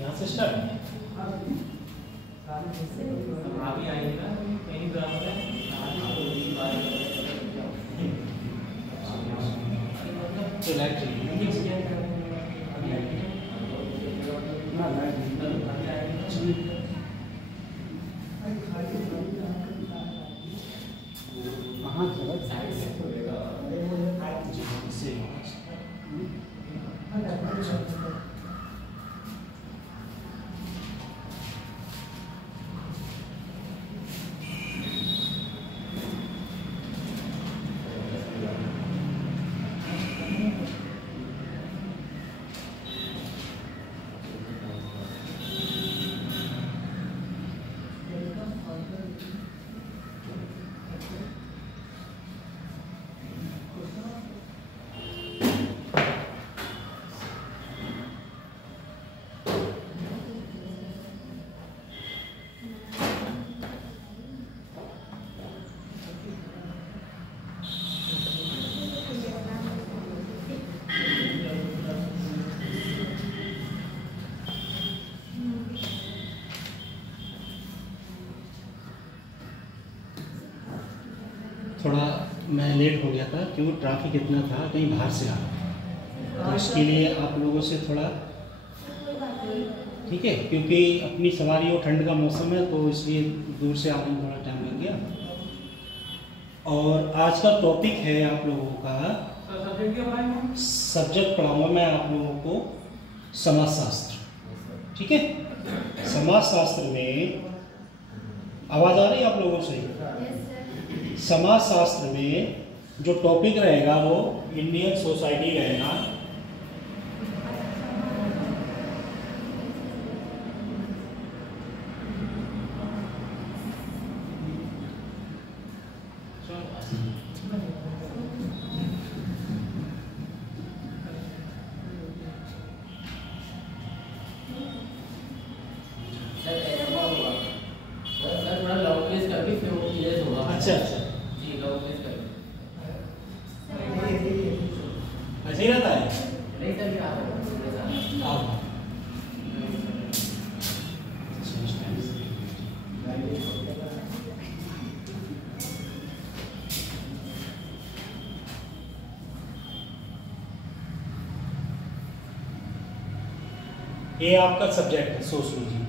यहाँ से स्टार्ट थोड़ा मैं लेट हो गया था क्योंकि ट्रैफिक इतना था, कहीं बाहर से आ रहा, तो इसके लिए आप लोगों से थोड़ा ठीक है, क्योंकि अपनी सवारी हो, ठंड का मौसम है तो इसलिए दूर से आने में थोड़ा टाइम लग गया। और आज का टॉपिक है आप लोगों का सब्जेक्ट पढ़ाऊंगा मैं आप लोगों को समाजशास्त्र, ठीक है। समाजशास्त्र में आवाज़ आ रही है आप लोगों से? समाजशास्त्र में जो टॉपिक रहेगा वो इंडियन सोसाइटी रहेगा। अच्छा अच्छा, ऐसे ही रहता है। ये आपका सब्जेक्ट है सोशियोलॉजी,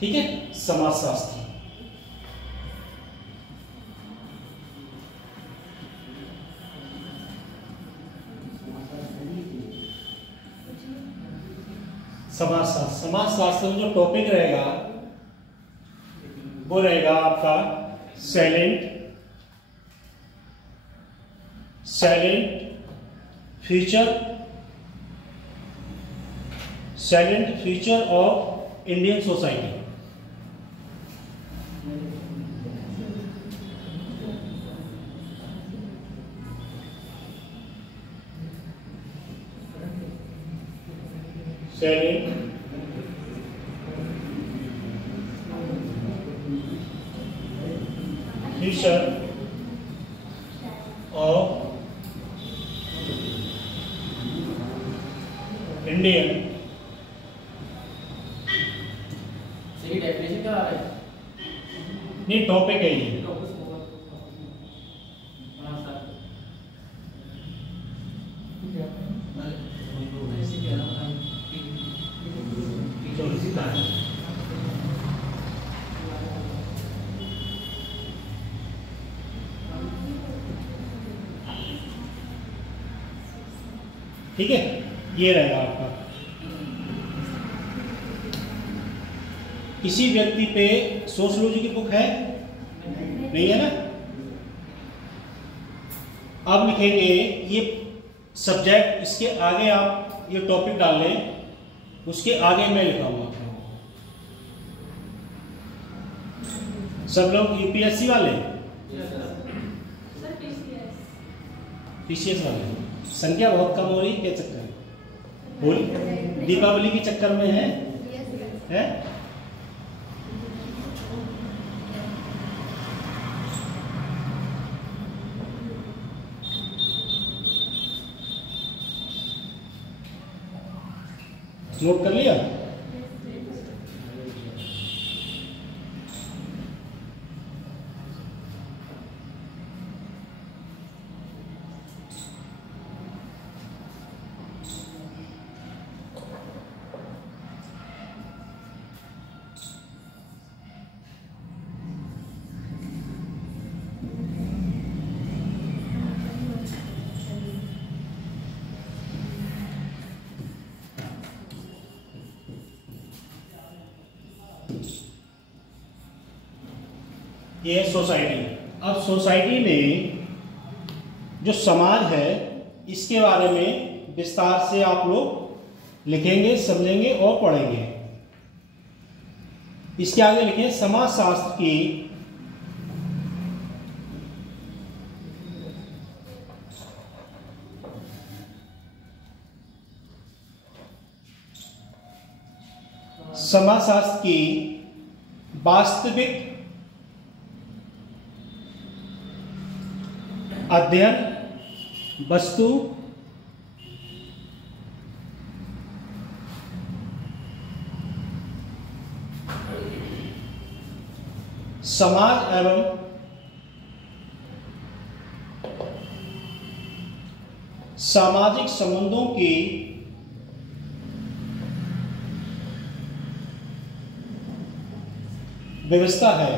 ठीक है, समाजशास्त्र। समाजशास्त्र में जो टॉपिक रहेगा वो रहेगा आपका silent future of Indian society. Future of Indian, सही डेफिनेशन क्या आ रहा है? नहीं टॉपिक है ये। ठीक है, ये रहेगा आपका। किसी व्यक्ति पे सोशियोलॉजी की बुक है? नहीं है ना? आप लिखेंगे ये सब्जेक्ट, इसके आगे आप ये टॉपिक डाल लें, उसके आगे मैं लिखाऊंगा। सब लोग यूपीएससी वाले, पीसीएस वाले, संख्या बहुत कम हो रही है, क्या चक्कर है? होली दीपावली के चक्कर में है? नोट कर लिया? ये है सोसाइटी। अब सोसाइटी में जो समाज है इसके बारे में विस्तार से आप लोग लिखेंगे, समझेंगे और पढ़ेंगे। इसके आगे लिखें समाजशास्त्र की वास्तविक अध्ययन वस्तु समाज एवं सामाजिक संबंधों की व्यवस्था है।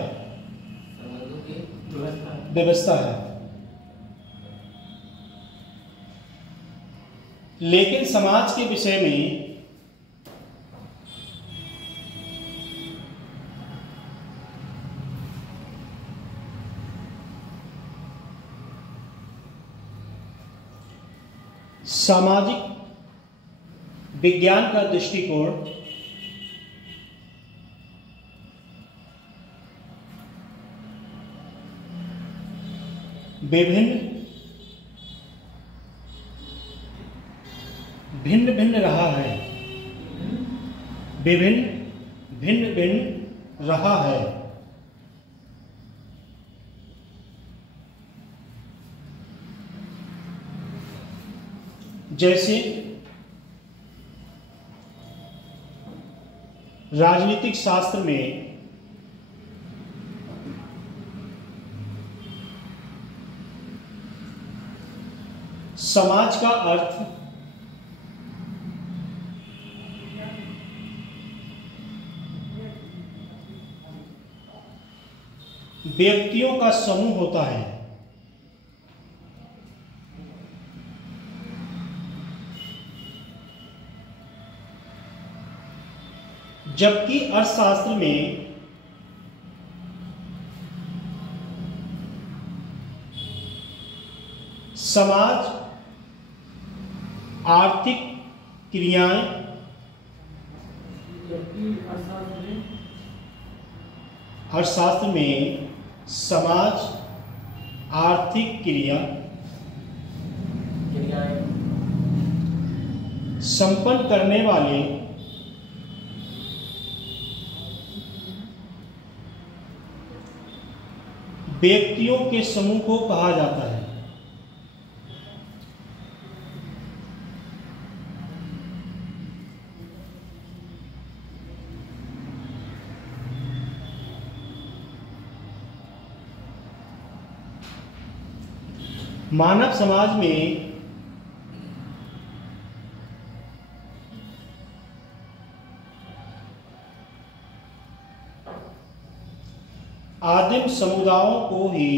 लेकिन समाज के विषय में सामाजिक विज्ञान का दृष्टिकोण भिन्न भिन्न रहा है। भिन्न रहा है। जैसे राजनीतिक शास्त्र में समाज का अर्थ व्यक्तियों का समूह होता है, जबकि अर्थशास्त्र में समाज आर्थिक क्रियाएं अर्थशास्त्र में समाज आर्थिक क्रियाएं संपन्न करने वाले व्यक्तियों के समूह को कहा जाता है। मानव समाज में आदिम समुदायों को ही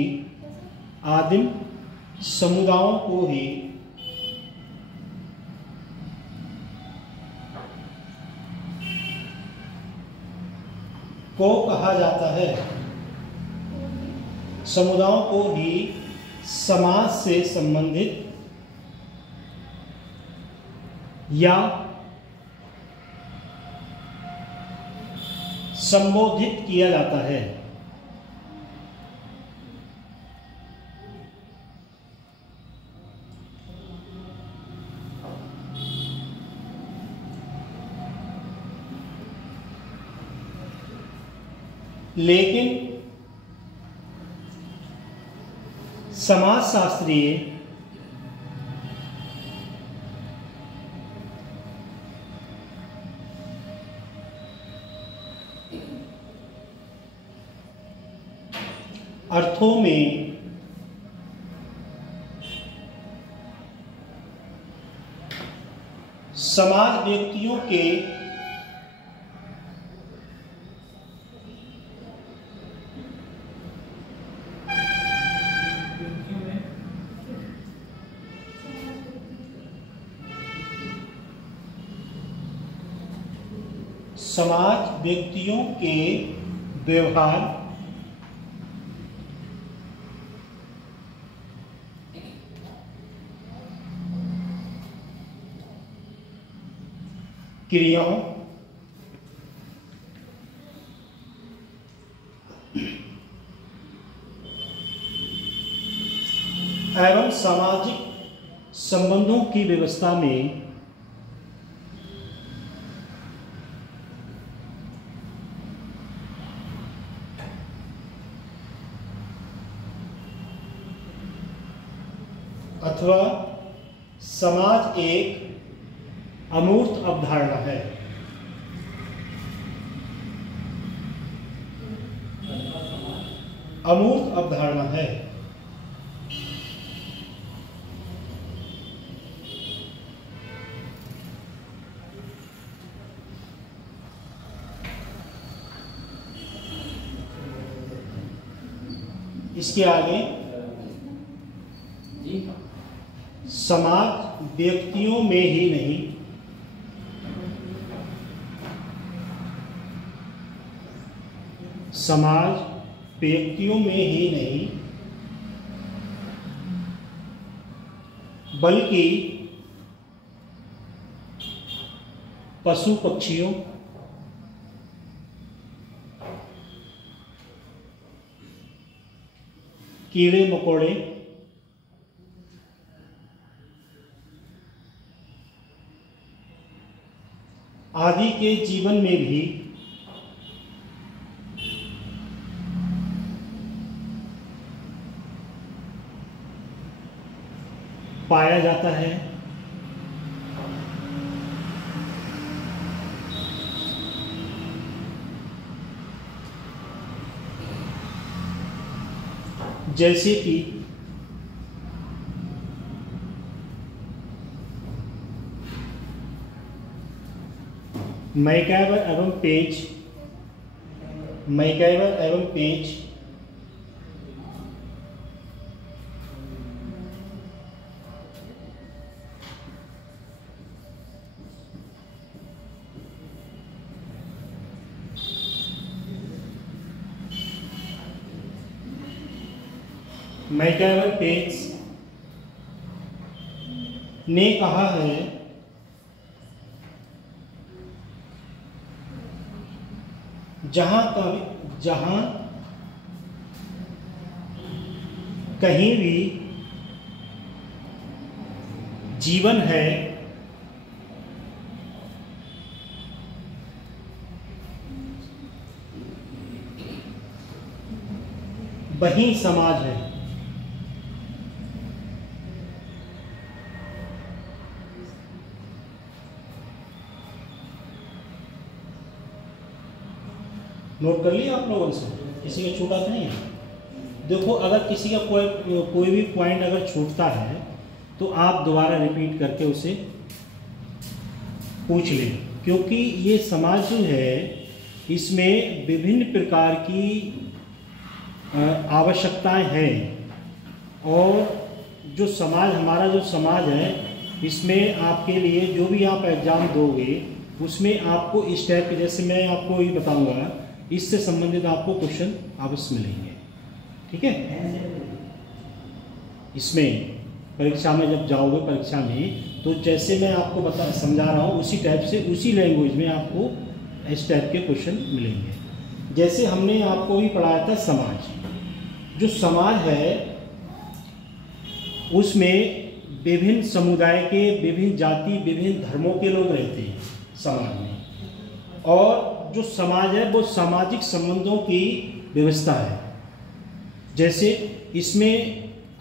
कहा जाता है। समुदायों को ही समाज से संबंधित या संबोधित किया जाता है। लेकिन समाजशास्त्रीय अर्थों में समाज व्यक्तियों के व्यवहार, क्रियाओं एवं सामाजिक संबंधों की व्यवस्था में अथवा समाज एक अमूर्त अवधारणा है। अमूर्त अवधारणा है। इसके आगे समाज व्यक्तियों में ही नहीं, समाज व्यक्तियों में ही नहीं बल्कि पशु पक्षियों, कीड़े मकोड़े, आदि के जीवन में भी पाया जाता है। जैसे कि मैकइवर एवं पेज, मैकइवर एवं पेज मैकइवर पेज ने कहा है जहां कहीं भी जीवन है वहीं समाज है। नोट कर लिया आप लोगों से, किसी का छूटा तो नहीं है? देखो, अगर किसी का कोई भी पॉइंट अगर छूटता है तो आप दोबारा रिपीट करके उसे पूछ लें, क्योंकि ये समाज जो है इसमें विभिन्न प्रकार की आवश्यकताएं हैं और जो समाज हमारा जो समाज है इसमें आपके लिए जो भी आप एग्ज़ाम दोगे उसमें आपको इस टाइप के, जैसे मैं आपको ये बताऊंगा, इससे संबंधित आपको क्वेश्चन अवश्य मिलेंगे। ठीक है, इसमें परीक्षा में जब जाओगे परीक्षा में तो जैसे मैं आपको समझा रहा हूँ उसी टाइप से उसी लैंग्वेज में आपको इस टाइप के क्वेश्चन मिलेंगे। जैसे हमने आपको भी पढ़ाया था समाज, जो समाज है उसमें विभिन्न समुदाय के, विभिन्न जाति, विभिन्न धर्मों के लोग रहते हैं समाज में, और जो समाज है वो सामाजिक संबंधों की व्यवस्था है। जैसे इसमें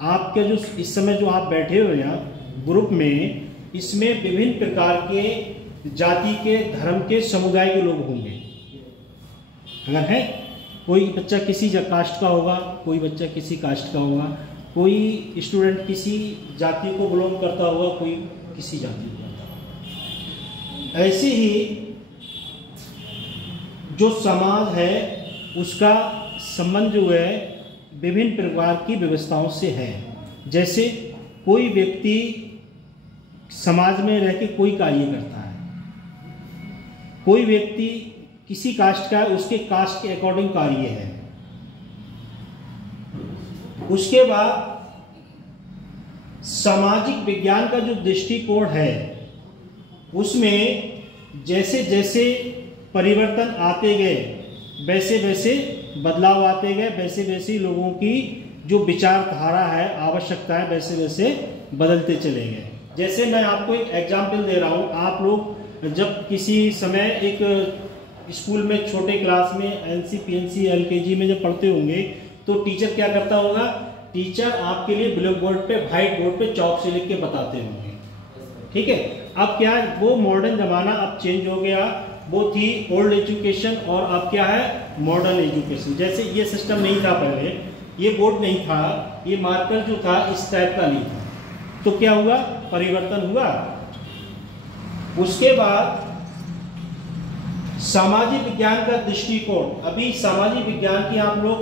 आपके जो इस समय जो आप बैठे हुए हैं ग्रुप में, इसमें विभिन्न प्रकार के जाति के, धर्म के, समुदाय के लोग होंगे। अगर है कोई बच्चा किसी कास्ट का होगा, कोई बच्चा किसी कास्ट का होगा, कोई स्टूडेंट किसी जाति को बिलोंग करता होगा, कोई किसी जाति को करता होगा। ऐसे ही जो समाज है उसका संबंध जो है विभिन्न प्रकार की व्यवस्थाओं से है। जैसे कोई व्यक्ति समाज में रह के कोई कार्य करता है, कोई व्यक्ति किसी कास्ट का है, उसके कास्ट के अकॉर्डिंग कार्य है। उसके बाद सामाजिक विज्ञान का जो दृष्टिकोण है उसमें जैसे जैसे परिवर्तन आते गए, वैसे वैसे बदलाव आते गए, वैसे वैसे लोगों की जो विचारधारा है, आवश्यकता है, वैसे वैसे बदलते चले गए। जैसे मैं आपको एक एग्जाम्पल दे रहा हूँ। आप लोग जब किसी समय एक स्कूल में छोटे क्लास में NC PNC LKG में जब पढ़ते होंगे तो टीचर क्या करता होगा, टीचर आपके लिए ब्लैक बोर्ड पे, व्हाइट बोर्ड पे चौक से लिख के बताते होंगे। ठीक है, अब क्या वो मॉडर्न जमाना अब चेंज हो गया, वो थी ओल्ड एजुकेशन और अब क्या है मॉडर्न एजुकेशन। जैसे ये सिस्टम नहीं था पहले, ये बोर्ड नहीं था, ये मार्कर जो था इस टाइप का नहीं था, तो क्या हुआ, परिवर्तन हुआ। उसके बाद सामाजिक विज्ञान का दृष्टिकोण, अभी सामाजिक विज्ञान की आप लोग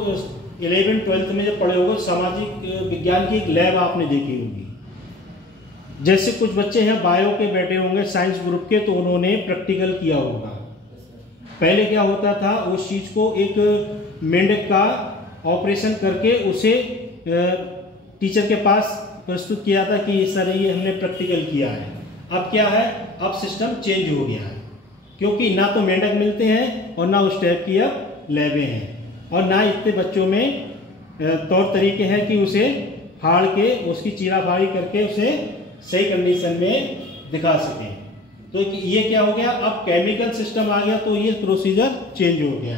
11th-12th में जब पढ़े होंगे, सामाजिक विज्ञान की एक लैब आपने देखी होगी। जैसे कुछ बच्चे हैं बायो के बैठे होंगे साइंस ग्रुप के, तो उन्होंने प्रैक्टिकल किया होगा। पहले क्या होता था, उस चीज़ को एक मेंढक का ऑपरेशन करके उसे टीचर के पास प्रस्तुत किया था कि सर ये हमने प्रैक्टिकल किया है। अब क्या है, अब सिस्टम चेंज हो गया है, क्योंकि ना तो मेंढक मिलते हैं और ना उस टाइप की अब लैबें हैं, और ना इतने बच्चों में तौर तरीके हैं कि उसे फाड़ के उसकी चीराफाड़ी करके उसे सही कंडीशन में दिखा सकें। तो ये क्या हो गया, अब केमिकल सिस्टम आ गया, तो ये प्रोसीजर चेंज हो गया।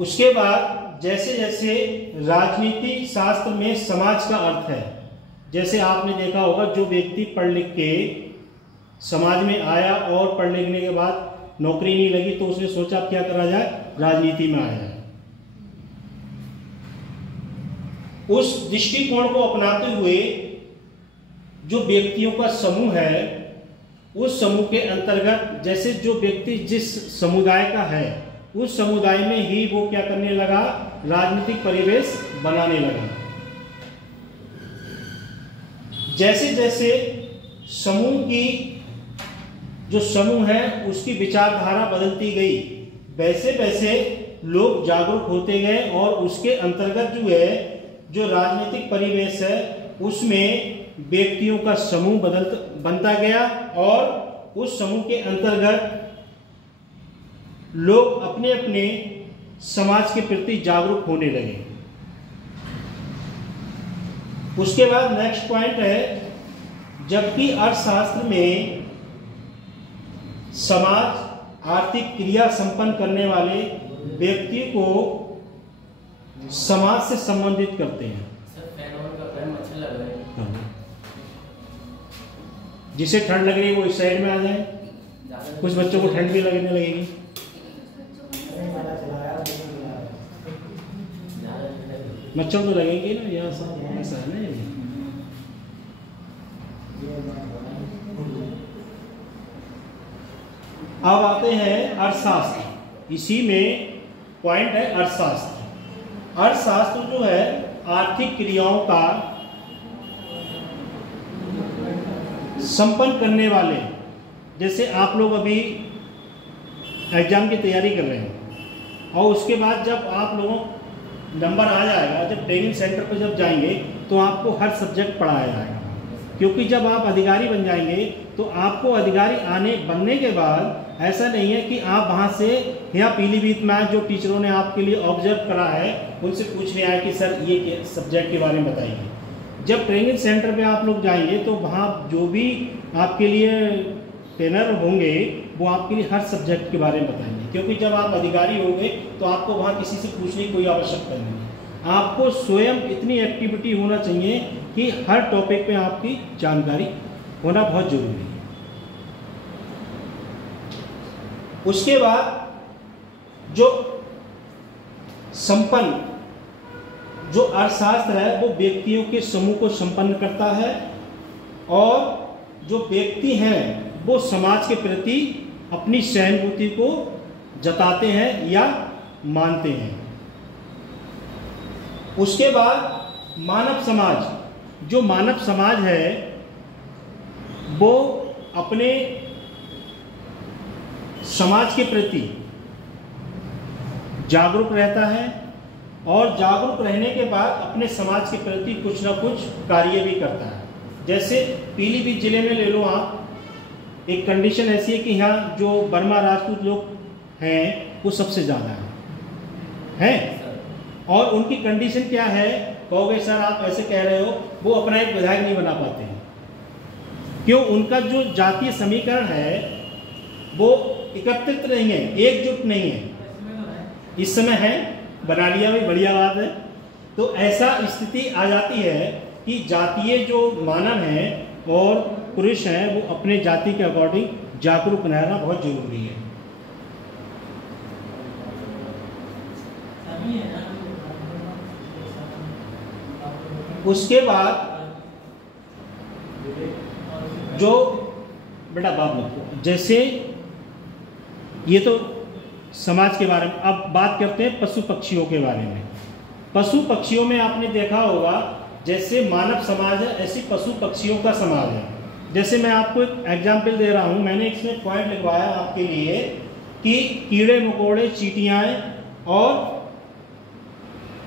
उसके बाद जैसे जैसे राजनीति शास्त्र में समाज का अर्थ है, जैसे आपने देखा होगा जो व्यक्ति पढ़ लिख के समाज में आया और पढ़ लिखने के बाद नौकरी नहीं लगी तो उसने सोचा अब क्या करा जाए, राजनीति में आया जाए। उस दृष्टिकोण को अपनाते हुए जो व्यक्तियों का समूह है, उस समूह के अंतर्गत जैसे जो व्यक्ति जिस समुदाय का है उस समुदाय में ही वो क्या करने लगा, राजनीतिक परिवेश बनाने लगा। जैसे जैसे समूह की जो समूह है उसकी विचारधारा बदलती गई, वैसे वैसे लोग जागरूक होते गए और उसके अंतर्गत जो है जो राजनीतिक परिवेश है उसमें व्यक्तियों का समूह बनता गया और उस समूह के अंतर्गत लोग अपने अपने समाज के प्रति जागरूक होने लगे। उसके बाद नेक्स्ट पॉइंट है, जबकि अर्थशास्त्र में समाज आर्थिक क्रिया संपन्न करने वाले व्यक्ति को समाज से संबंधित करते हैं। जिसे ठंड लग रही है वो इस साइड में आ जाए, कुछ बच्चों को ठंड भी लगने लगेगी। बच्चों को लगेगी ना, यहाँ सब ऐसा है ना। अब आते हैं अर्थशास्त्र, इसी में पॉइंट है अर्थशास्त्र। अर्थशास्त्र जो है आर्थिक क्रियाओं का संपन्न करने वाले, जैसे आप लोग अभी एग्जाम की तैयारी कर रहे हैं और उसके बाद जब आप लोगों नंबर आ जाएगा, जब ट्रेनिंग सेंटर पर जब जाएंगे तो आपको हर सब्जेक्ट पढ़ाया जाएगा, क्योंकि जब आप अधिकारी बन जाएंगे तो आपको अधिकारी बनने के बाद ऐसा नहीं है कि आप वहाँ से यहाँ पीलीभीत में जो टीचरों ने आपके लिए ऑब्जर्व करा है उनसे पूछने आए कि सर ये सब्जेक्ट के बारे में बताइए। जब ट्रेनिंग सेंटर पे आप लोग जाएंगे तो वहाँ जो भी आपके लिए ट्रेनर होंगे वो आपके लिए हर सब्जेक्ट के बारे में बताएंगे, क्योंकि जब आप अधिकारी होंगे तो आपको वहाँ किसी से पूछने की कोई आवश्यकता नहीं है। आपको स्वयं इतनी एक्टिविटी होना चाहिए कि हर टॉपिक पे आपकी जानकारी होना बहुत जरूरी है। उसके बाद जो संपन्न, जो अर्थशास्त्र है वो व्यक्तियों के समूह को संपन्न करता है, और जो व्यक्ति हैं वो समाज के प्रति अपनी सहानुभूति को जताते हैं या मानते हैं। उसके बाद मानव समाज, जो मानव समाज है वो अपने समाज के प्रति जागरूक रहता है, और जागरूक रहने के बाद अपने समाज के प्रति कुछ ना कुछ कार्य भी करता है। जैसे पीलीभीत जिले में ले लो आप, एक कंडीशन ऐसी है कि यहाँ जो बर्मा राजपूत लोग हैं वो सबसे ज़्यादा हैं, और उनकी कंडीशन क्या है, कहोगे सर आप ऐसे कह रहे हो, वो अपना एक विधायक नहीं बना पाते हैं। क्यों? उनका जो जातीय समीकरण है वो एकत्रित नहीं है, एकजुट नहीं है। इस समय है, बना लिया भाई, बढ़िया बात है। तो ऐसा स्थिति आ जाती है कि जातीय जो मानव हैं और पुरुष हैं वो अपने जाति के अकॉर्डिंग जागरूक रहना बहुत जरूरी है। उसके बाद जो बेटा बात मत, जैसे ये तो समाज के बारे में, अब बात करते हैं पशु पक्षियों के बारे में। पशु पक्षियों में आपने देखा होगा जैसे मानव समाज है ऐसी पशु पक्षियों का समाज है। जैसे मैं आपको एक एग्जाम्पल दे रहा हूँ, मैंने इसमें पॉइंट लिखवाया आपके लिए कि कीड़े मकोड़े, चींटियाँ और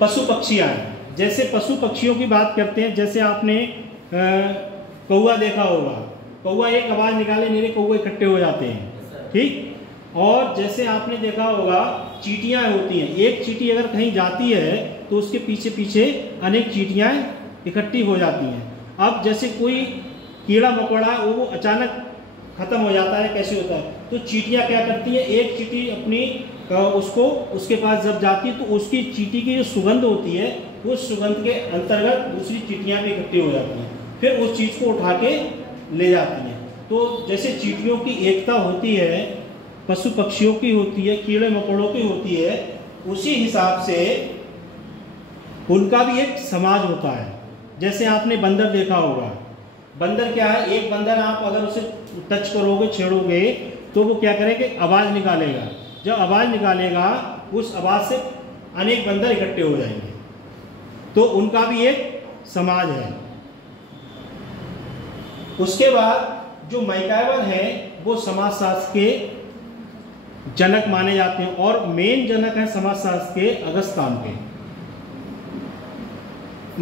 पशु पक्षियाँ। जैसे पशु पक्षियों की बात करते हैं, जैसे आपने कौवा देखा होगा, कौवा एक आवाज़ निकाले मेरे कौवे इकट्ठे हो जाते हैं, ठीक। और जैसे आपने देखा होगा चींटियाँ होती हैं, एक चींटी अगर कहीं जाती है तो उसके पीछे पीछे अनेक चींटियाँ इकट्ठी हो जाती हैं। अब जैसे कोई कीड़ा मकोड़ा वो अचानक खत्म हो जाता है, कैसे होता है, तो चींटियाँ क्या करती हैं, एक चींटी अपनी उसको उसके पास जब जाती है तो उसकी चींटी की जो सुगंध होती है उस सुगंध के अंतर्गत दूसरी चींटियाँ भी इकट्ठी हो जाती हैं, फिर उस चीज़ को उठा के ले जाती हैं। तो जैसे चींटियों की एकता होती है, पशु पक्षियों की होती है, कीड़े मकोड़ों की होती है, उसी हिसाब से उनका भी एक समाज होता है। जैसे आपने बंदर देखा होगा, बंदर क्या है, एक बंदर आप अगर उसे टच करोगे, छेड़ोगे तो वो क्या करेगा, आवाज़ निकालेगा। जब आवाज़ निकालेगा उस आवाज़ से अनेक बंदर इकट्ठे हो जाएंगे, तो उनका भी एक समाज है। उसके बाद जो मैकाइवर है वो समाजशास्त्र के जनक माने जाते हैं, और मेन जनक है समाजशास्त्र के अगस्त्य के।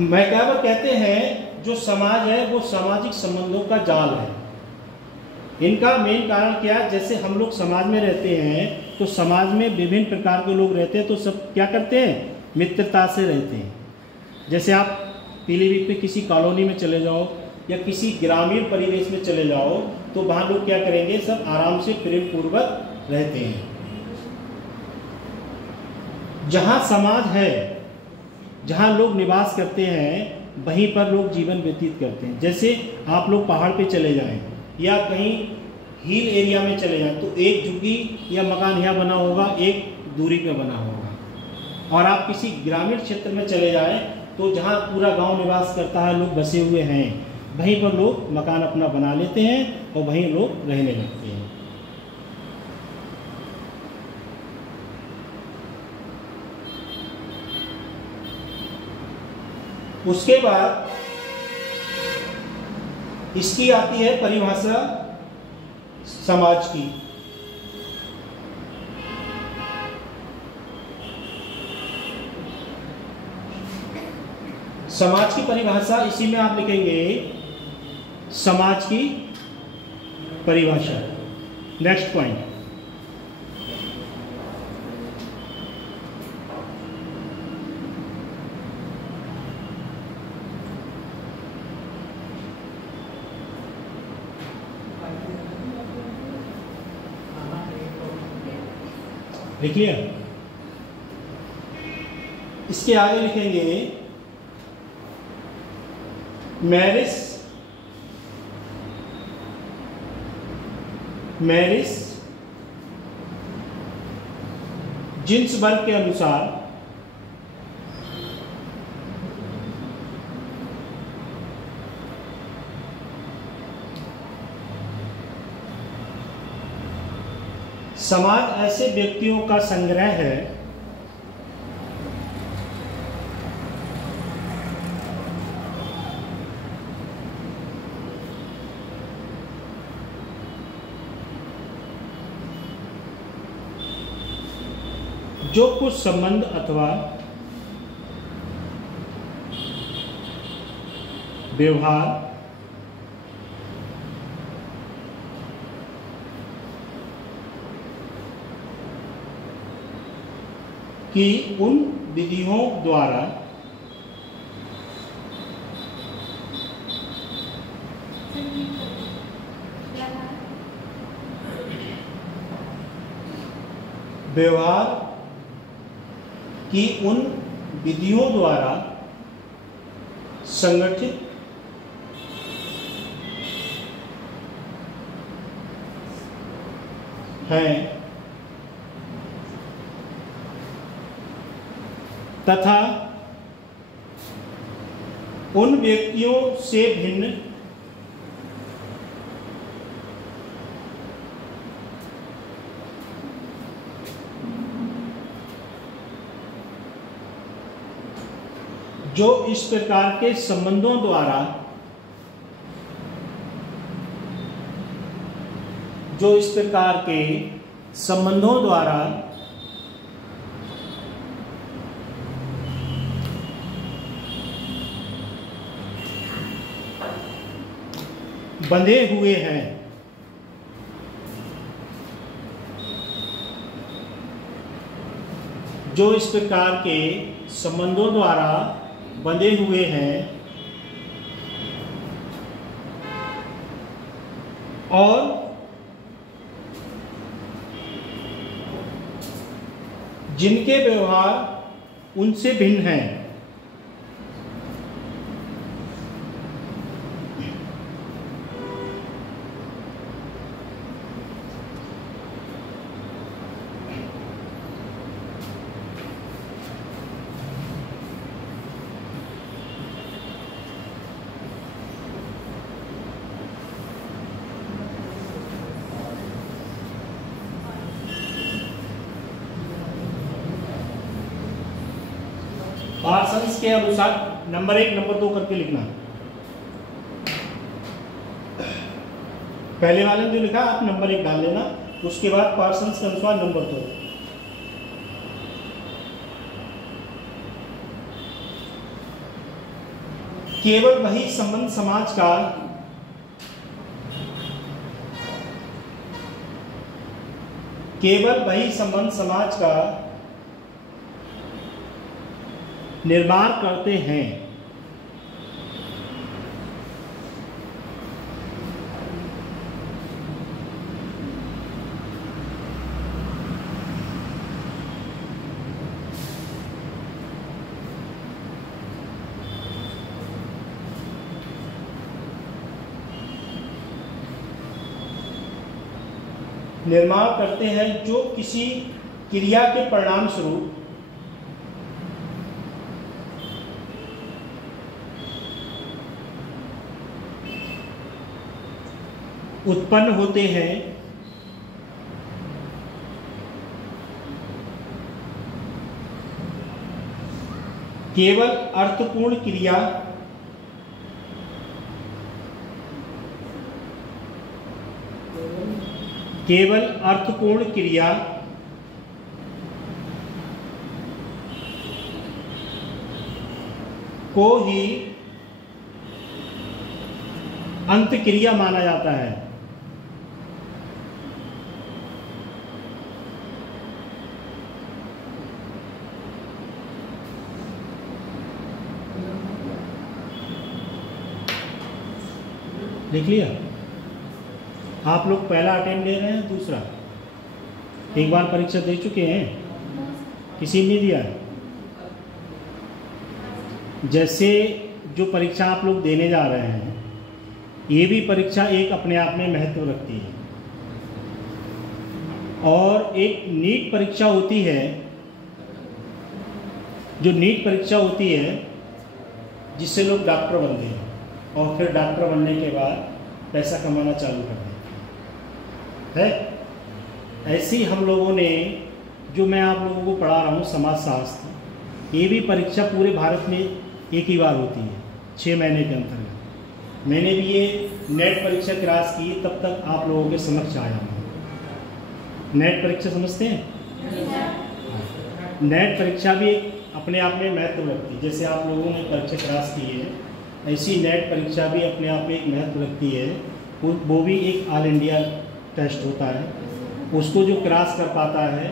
मैकाइवर कहते हैं जो समाज है वो सामाजिक संबंधों का जाल है। इनका मेन कारण क्या है, जैसे हम लोग समाज में रहते हैं तो समाज में विभिन्न प्रकार के लोग रहते हैं, तो सब क्या करते हैं, मित्रता से रहते हैं। जैसे आप पीलीभीत में किसी कॉलोनी में चले जाओ या किसी ग्रामीण परिवेश में चले जाओ तो वहाँ लोग क्या करेंगे, सब आराम से प्रेम पूर्वक रहते हैं। जहाँ समाज है, जहाँ लोग निवास करते हैं, वहीं पर लोग जीवन व्यतीत करते हैं। जैसे आप लोग पहाड़ पे चले जाएं या कहीं हिल एरिया में चले जाएं तो एक झुग्गी या मकान यहाँ बना होगा, एक दूरी पे बना होगा। और आप किसी ग्रामीण क्षेत्र में चले जाएं तो जहाँ पूरा गांव निवास करता है, लोग बसे हुए हैं, वहीं पर लोग मकान अपना बना लेते हैं और वहीं लोग रहने लगते हैं। उसके बाद इसकी आती है परिभाषा समाज की। समाज की परिभाषा, इसी में आप लिखेंगे समाज की परिभाषा। नेक्स्ट पॉइंट, लिखिए। इसके आगे लिखेंगे मैरिस जिन्स वर्ग के अनुसार समाज ऐसे व्यक्तियों का संग्रह है जो कुछ संबंध अथवा व्यवहार की उन विधियों द्वारा व्यवहार की उन विधियों द्वारा संगठित हैं तथा उन व्यक्तियों से भिन्न जो इस प्रकार के संबंधों द्वारा बंधे हुए हैं, जो इस प्रकार के संबंधों द्वारा बंधे हुए हैं और जिनके व्यवहार उनसे भिन्न हैं। पार्सन्स के अनुसार नंबर 1 नंबर 2 करके लिखना। पहले वाले में जो लिखा आप नंबर 1 डाल लेना, उसके बाद पार्सन्स के अनुसार नंबर 2। केवल वही संबंध समाज का निर्माण करते हैं। निर्माण करते हैं जो किसी क्रिया के परिणाम स्वरूप उत्पन्न होते हैं। केवल अर्थपूर्ण क्रिया को ही अंत क्रिया माना जाता है। लिख लिया? आप लोग पहला अटेम्प्ट दे रहे हैं, दूसरा एक बार परीक्षा दे चुके हैं, किसी ने दिया? जैसे जो परीक्षा आप लोग देने जा रहे हैं, ये भी परीक्षा एक अपने आप में महत्व रखती है। और एक नीट परीक्षा होती है, जो नीट परीक्षा होती है जिससे लोग डॉक्टर बनते हैं और फिर डॉक्टर बनने के बाद पैसा कमाना चालू कर देते हैं। ऐसे ही हम लोगों ने जो मैं आप लोगों को पढ़ा रहा हूँ समाजशास्त्र, ये भी परीक्षा पूरे भारत में एक ही बार होती है 6 महीने के अंतर्गत। मैंने भी ये नेट परीक्षा क्रॉस की, तब तक आप लोगों के समक्ष आया हूँ। नेट परीक्षा समझते हैं? नेट परीक्षा भी अपने आप में महत्व रखती है। जैसे आप लोगों ने परीक्षा क्रॉस की है, ऐसी नेट परीक्षा भी अपने आप में एक महत्व रखती है। वो भी एक ऑल इंडिया टेस्ट होता है, उसको जो क्रॉस कर पाता है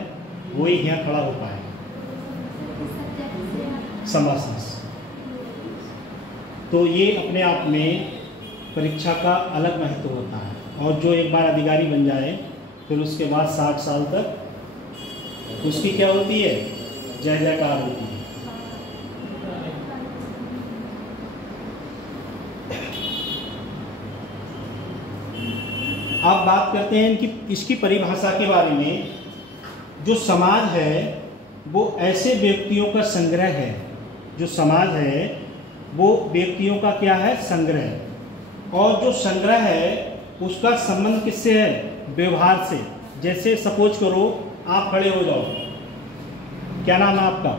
वही यहाँ खड़ा हो पाएगा। समाजशास्त्र तो ये अपने आप में परीक्षा का अलग महत्व होता है। और जो एक बार अधिकारी बन जाए फिर उसके बाद 60 साल तक उसकी क्या होती है? जय जयकार होती है। आप बात करते हैं कि इसकी परिभाषा के बारे में। जो समाज है वो ऐसे व्यक्तियों का संग्रह है। जो समाज है वो व्यक्तियों का क्या है? संग्रह। और जो संग्रह है उसका संबंध किससे है? व्यवहार से। जैसे सपोज करो आप खड़े हो जाओ, क्या नाम है आपका?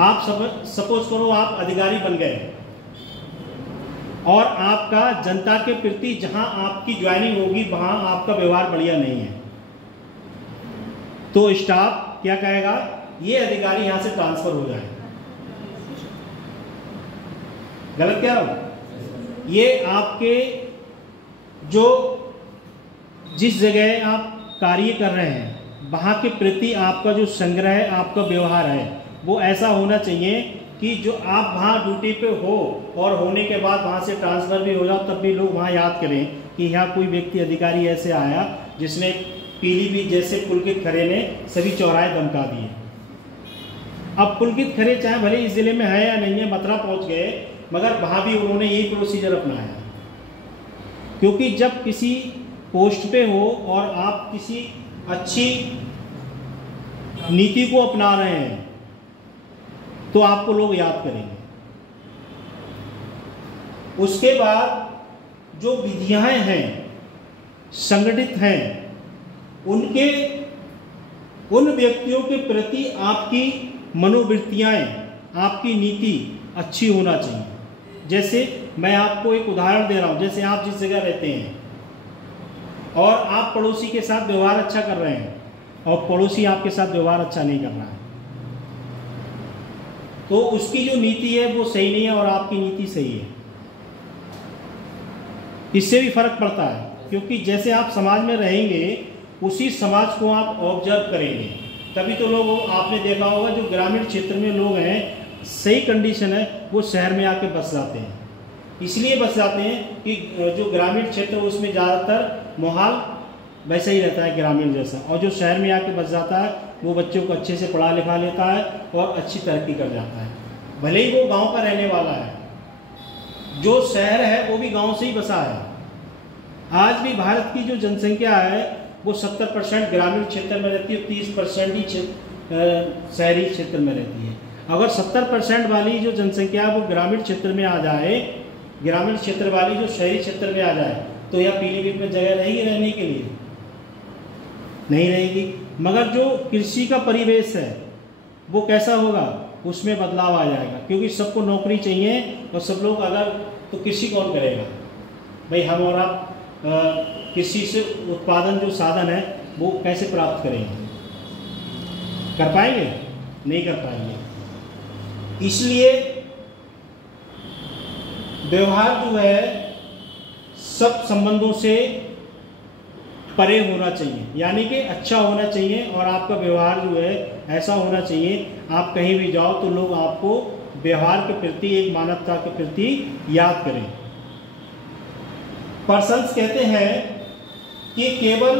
आप सपोज करो आप अधिकारी बन गए और आपका जनता के प्रति जहां आपकी ज्वाइनिंग होगी वहां आपका व्यवहार बढ़िया नहीं है, तो स्टाफ क्या कहेगा? ये अधिकारी यहां से ट्रांसफर हो जाए। गलत क्या हो? ये आपके जो जिस जगह आप कार्य कर रहे हैं वहाँ के प्रति आपका जो संग्रह है, आपका व्यवहार है, वो ऐसा होना चाहिए कि जो आप वहाँ ड्यूटी पे हो और होने के बाद वहाँ से ट्रांसफ़र भी हो जाओ तब भी लोग वहाँ याद करें कि यहाँ कोई व्यक्ति अधिकारी ऐसे आया जिसने पीलीभीत जैसे पुलकित खरे ने सभी चौराहे दमका दिए। अब पुलकित खरे चाहे भले इस ज़िले में है या नहीं है, मथुरा पहुँच गए, मगर वहाँ भी उन्होंने यही प्रोसीजर अपनाया। क्योंकि जब किसी पोस्ट पे हो और आप किसी अच्छी नीति को अपना रहे हैं तो आपको लोग याद करेंगे। उसके बाद जो विधियां हैं संगठित हैं, उनके उन व्यक्तियों के प्रति आपकी मनोवृत्तियां, आपकी नीति अच्छी होना चाहिए। जैसे मैं आपको एक उदाहरण दे रहा हूं, जैसे आप जिस जगह रहते हैं और आप पड़ोसी के साथ व्यवहार अच्छा कर रहे हैं और पड़ोसी आपके साथ व्यवहार अच्छा नहीं कर रहा है, तो उसकी जो नीति है वो सही नहीं है और आपकी नीति सही है। इससे भी फर्क पड़ता है, क्योंकि जैसे आप समाज में रहेंगे उसी समाज को आप ऑब्जर्व करेंगे। तभी तो लोग, आपने देखा होगा जो ग्रामीण क्षेत्र में लोग हैं, सही कंडीशन है, वो शहर में आके बस जाते हैं। इसलिए बस जाते हैं कि जो ग्रामीण क्षेत्र उसमें ज़्यादातर माहौल वैसा ही रहता है ग्रामीण जैसा, और जो शहर में आके बस जाता है वो बच्चों को अच्छे से पढ़ा लिखा लेता है और अच्छी तरक्की कर जाता है, भले ही वो गांव का रहने वाला है। जो शहर है वो भी गांव से ही बसा है। आज भी भारत की जो जनसंख्या है वो 70% ग्रामीण क्षेत्र में रहती है, 30% ही शहरी क्षेत्र में रहती है। अगर 70% वाली जो जनसंख्या है वो ग्रामीण क्षेत्र में आ जाए, ग्रामीण क्षेत्र वाली जो शहरी क्षेत्र में आ जाए, तो यह पीलीभीत में जगह रहेगी रहने के लिए? नहीं रहेगी। मगर जो कृषि का परिवेश है वो कैसा होगा? उसमें बदलाव आ जाएगा, क्योंकि सबको नौकरी चाहिए और सब लोग अगर, तो कृषि कौन करेगा भाई? हम और आप कृषि से उत्पादन जो साधन है वो कैसे प्राप्त करेंगे? कर पाएंगे? नहीं कर पाएंगे। इसलिए व्यवहार जो है सब संबंधों से परे होना चाहिए, यानी कि अच्छा होना चाहिए। और आपका व्यवहार जो है ऐसा होना चाहिए, आप कहीं भी जाओ तो लोग आपको व्यवहार के प्रति, एक मानवता के प्रति याद करें। पर्सन्स कहते हैं कि केवल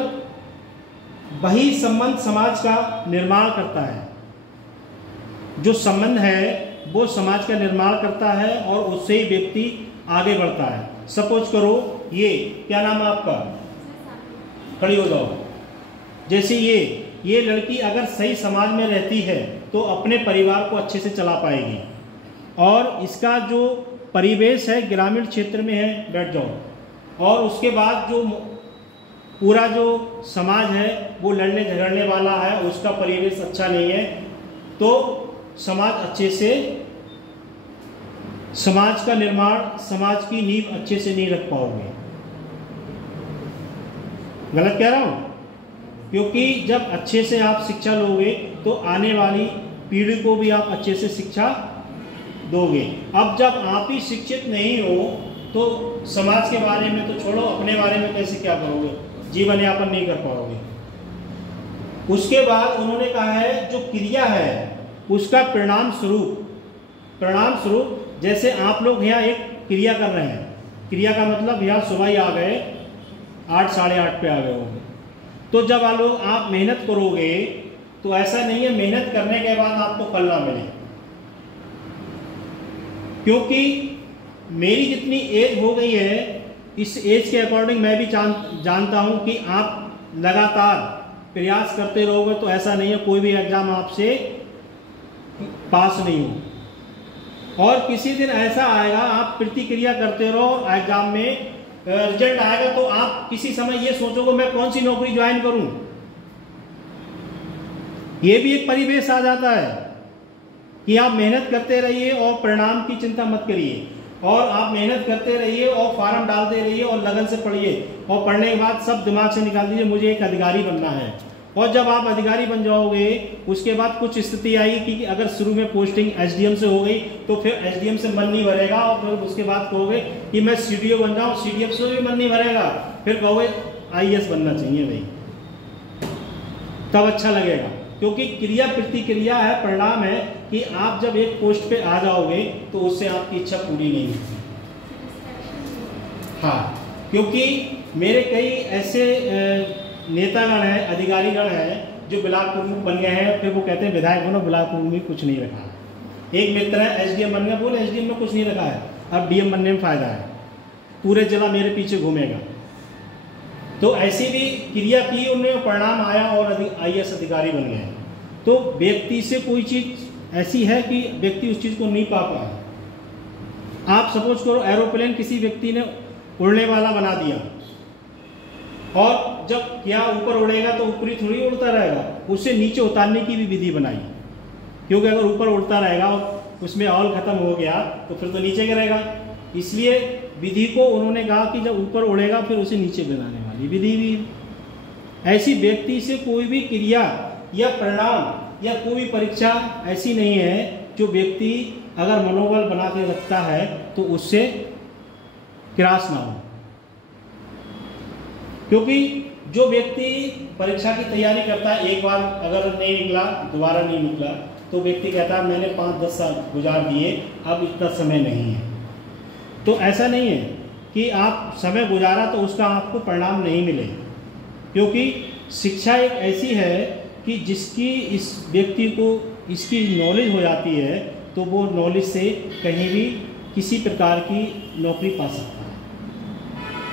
वही संबंध समाज का निर्माण करता है। जो संबंध है वो समाज का निर्माण करता है और उससे ही व्यक्ति आगे बढ़ता है। सपोज करो, ये क्या नाम है आपका? खड़ी हो जाओ। जैसे ये लड़की अगर सही समाज में रहती है तो अपने परिवार को अच्छे से चला पाएगी। और इसका जो परिवेश है ग्रामीण क्षेत्र में है, बैठ जाओ। और उसके बाद जो पूरा जो समाज है वो लड़ने झगड़ने वाला है, उसका परिवेश अच्छा नहीं है, तो समाज अच्छे से, समाज का निर्माण, समाज की नींव अच्छे से नहीं रख पाओगे। गलत कह रहा हूं? क्योंकि जब अच्छे से आप शिक्षा लोगे तो आने वाली पीढ़ी को भी आप अच्छे से शिक्षा दोगे। अब जब आप ही शिक्षित नहीं हो तो समाज के बारे में तो छोड़ो, अपने बारे में कैसे क्या करोगे, जीवन यापन नहीं कर पाओगे। उसके बाद उन्होंने कहा है जो क्रिया है उसका परिणाम स्वरूप जैसे आप लोग यहाँ एक क्रिया कर रहे हैं, क्रिया का मतलब यहाँ सुबह ही आ गए, 8 साढ़े 8 पे आ गए होंगे, तो जब आप मेहनत करोगे तो ऐसा नहीं है मेहनत करने के बाद आपको फल ना मिले। क्योंकि मेरी जितनी एज हो गई है, इस एज के अकॉर्डिंग मैं भी जानता हूं कि आप लगातार प्रयास करते रहोगे तो ऐसा नहीं है कोई भी एग्जाम आपसे पास नहीं हो। और किसी दिन ऐसा आएगा आप प्रतिक्रिया करते रहो, एग्जाम में रिजल्ट आएगा तो आप किसी समय ये सोचोगे मैं कौन सी नौकरी ज्वाइन करूं। ये भी एक परिवेश आ जाता है कि आप मेहनत करते रहिए और परिणाम की चिंता मत करिए, और आप मेहनत करते रहिए और फार्म डालते रहिए और लगन से पढ़िए, और पढ़ने के बाद सब दिमाग से निकाल दीजिए मुझे एक अधिकारी बनना है। और जब आप अधिकारी बन जाओगे उसके बाद कुछ स्थिति आई कि अगर शुरू में पोस्टिंग एसडीएम से हो गई तो फिर एसडीएम से मन नहीं भरेगा, और फिर उसके बाद कहोगे कि मैं सीडीओ बन जाऊँ, सीडीएफ से भी मन नहीं भरेगा, फिर कहोगे आईएएस बनना चाहिए भाई, तब अच्छा लगेगा। क्योंकि क्रिया प्रतिक्रिया है, परिणाम है कि आप जब एक पोस्ट पे आ जाओगे तो उससे आपकी इच्छा पूरी नहीं होती। हाँ, क्योंकि मेरे कई ऐसे नेतागण हैं, अधिकारीगण हैं जो ब्लॉक प्रमुख बन गए हैं, फिर वो कहते हैं विधायक बनो, ब्लॉक प्रमुख में कुछ नहीं रखा है। एक मित्र है एसडीएम बन गया, बोले एसडीएम में कुछ नहीं रखा है, अब डीएम बनने में फायदा है, पूरे जिला मेरे पीछे घूमेगा। तो ऐसी भी क्रिया की उन्हें, परिणाम आया और आईएएस अधिकारी बन गए। तो व्यक्ति से कोई चीज ऐसी है कि व्यक्ति उस चीज को नहीं पा पाया। आप सपोज करो एरोप्लेन किसी व्यक्ति ने उड़ने वाला बना दिया, और जब क्या ऊपर उड़ेगा तो ऊपरी थोड़ी उड़ता रहेगा, उससे नीचे उतारने की भी विधि बनाई, क्योंकि अगर ऊपर उड़ता रहेगा और उसमें ऑयल खत्म हो गया तो फिर तो नीचे गिरेगा। इसलिए विधि को उन्होंने कहा कि जब ऊपर उड़ेगा फिर उसे नीचे गिराने वाली विधि भी। ऐसी व्यक्ति से कोई भी क्रिया या परिणाम या कोई भी परीक्षा ऐसी नहीं है जो व्यक्ति अगर मनोबल बना के रखता है तो उससे क्रास ना हो। क्योंकि जो व्यक्ति परीक्षा की तैयारी करता है, एक बार अगर नहीं निकला, दोबारा नहीं निकला, तो व्यक्ति कहता है मैंने 5-10 साल गुजार दिए, अब इतना समय नहीं है। तो ऐसा नहीं है कि आप समय गुजारा तो उसका आपको परिणाम नहीं मिले, क्योंकि शिक्षा एक ऐसी है कि जिसकी इस व्यक्ति को इसकी नॉलेज हो जाती है तो वो नॉलेज से कहीं भी किसी प्रकार की नौकरी पा सकता है।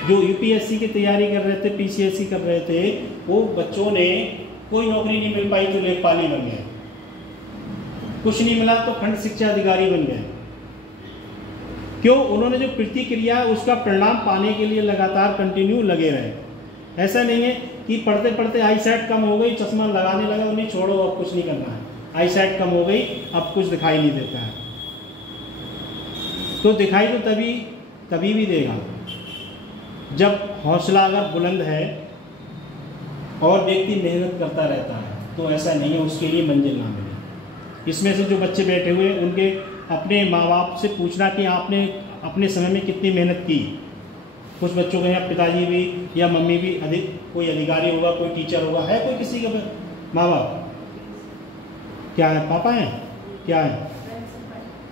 जो यूपीएससी की तैयारी कर रहे थे, पीसीएससी कर रहे थे, वो बच्चों ने कोई नौकरी नहीं मिल पाई तो लेखपाली बन गए, कुछ नहीं मिला तो खंड शिक्षा अधिकारी बन गए। क्यों? उन्होंने जो प्रतिक्रिया उसका परिणाम पाने के लिए लगातार कंटिन्यू लगे रहे। ऐसा नहीं है कि पढ़ते पढ़ते आई साइट कम हो गई, चश्मा लगाने लगा, उन्हें छोड़ो अब कुछ नहीं करना है, आई साइट कम हो गई अब कुछ दिखाई नहीं देता है। तो दिखाई तो तभी भी देगा जब हौसला अगर बुलंद है और व्यक्ति मेहनत करता रहता है, तो ऐसा नहीं है उसके लिए मंजिल ना मिले। इसमें से जो बच्चे बैठे हुए उनके अपने माँ बाप से पूछना कि आपने अपने समय में कितनी मेहनत की। कुछ बच्चों के यहाँ पिताजी भी या मम्मी भी कोई अधिकारी होगा, कोई टीचर होगा, है कोई किसी के माँ बाप क्या है, पापा हैं, क्या है,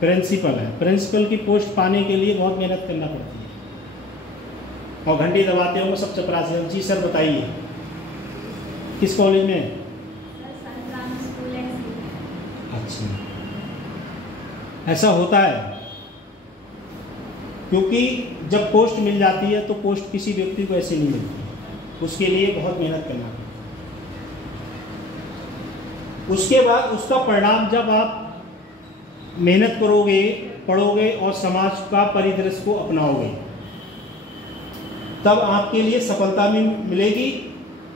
प्रिंसिपल है। प्रिंसिपल की पोस्ट पाने के लिए बहुत मेहनत करना पड़ती है, और घंटी दबाते होंगे सब चपरासी। जी सर बताइए किस कॉलेज में? अच्छा, ऐसा होता है क्योंकि जब पोस्ट मिल जाती है तो पोस्ट किसी व्यक्ति को ऐसे नहीं मिलती, उसके लिए बहुत मेहनत करना पड़ता है। उसके बाद उसका परिणाम जब आप मेहनत करोगे, पढ़ोगे और समाज का परिदृश्य को अपनाओगे, तब आपके लिए सफलता मिलेगी।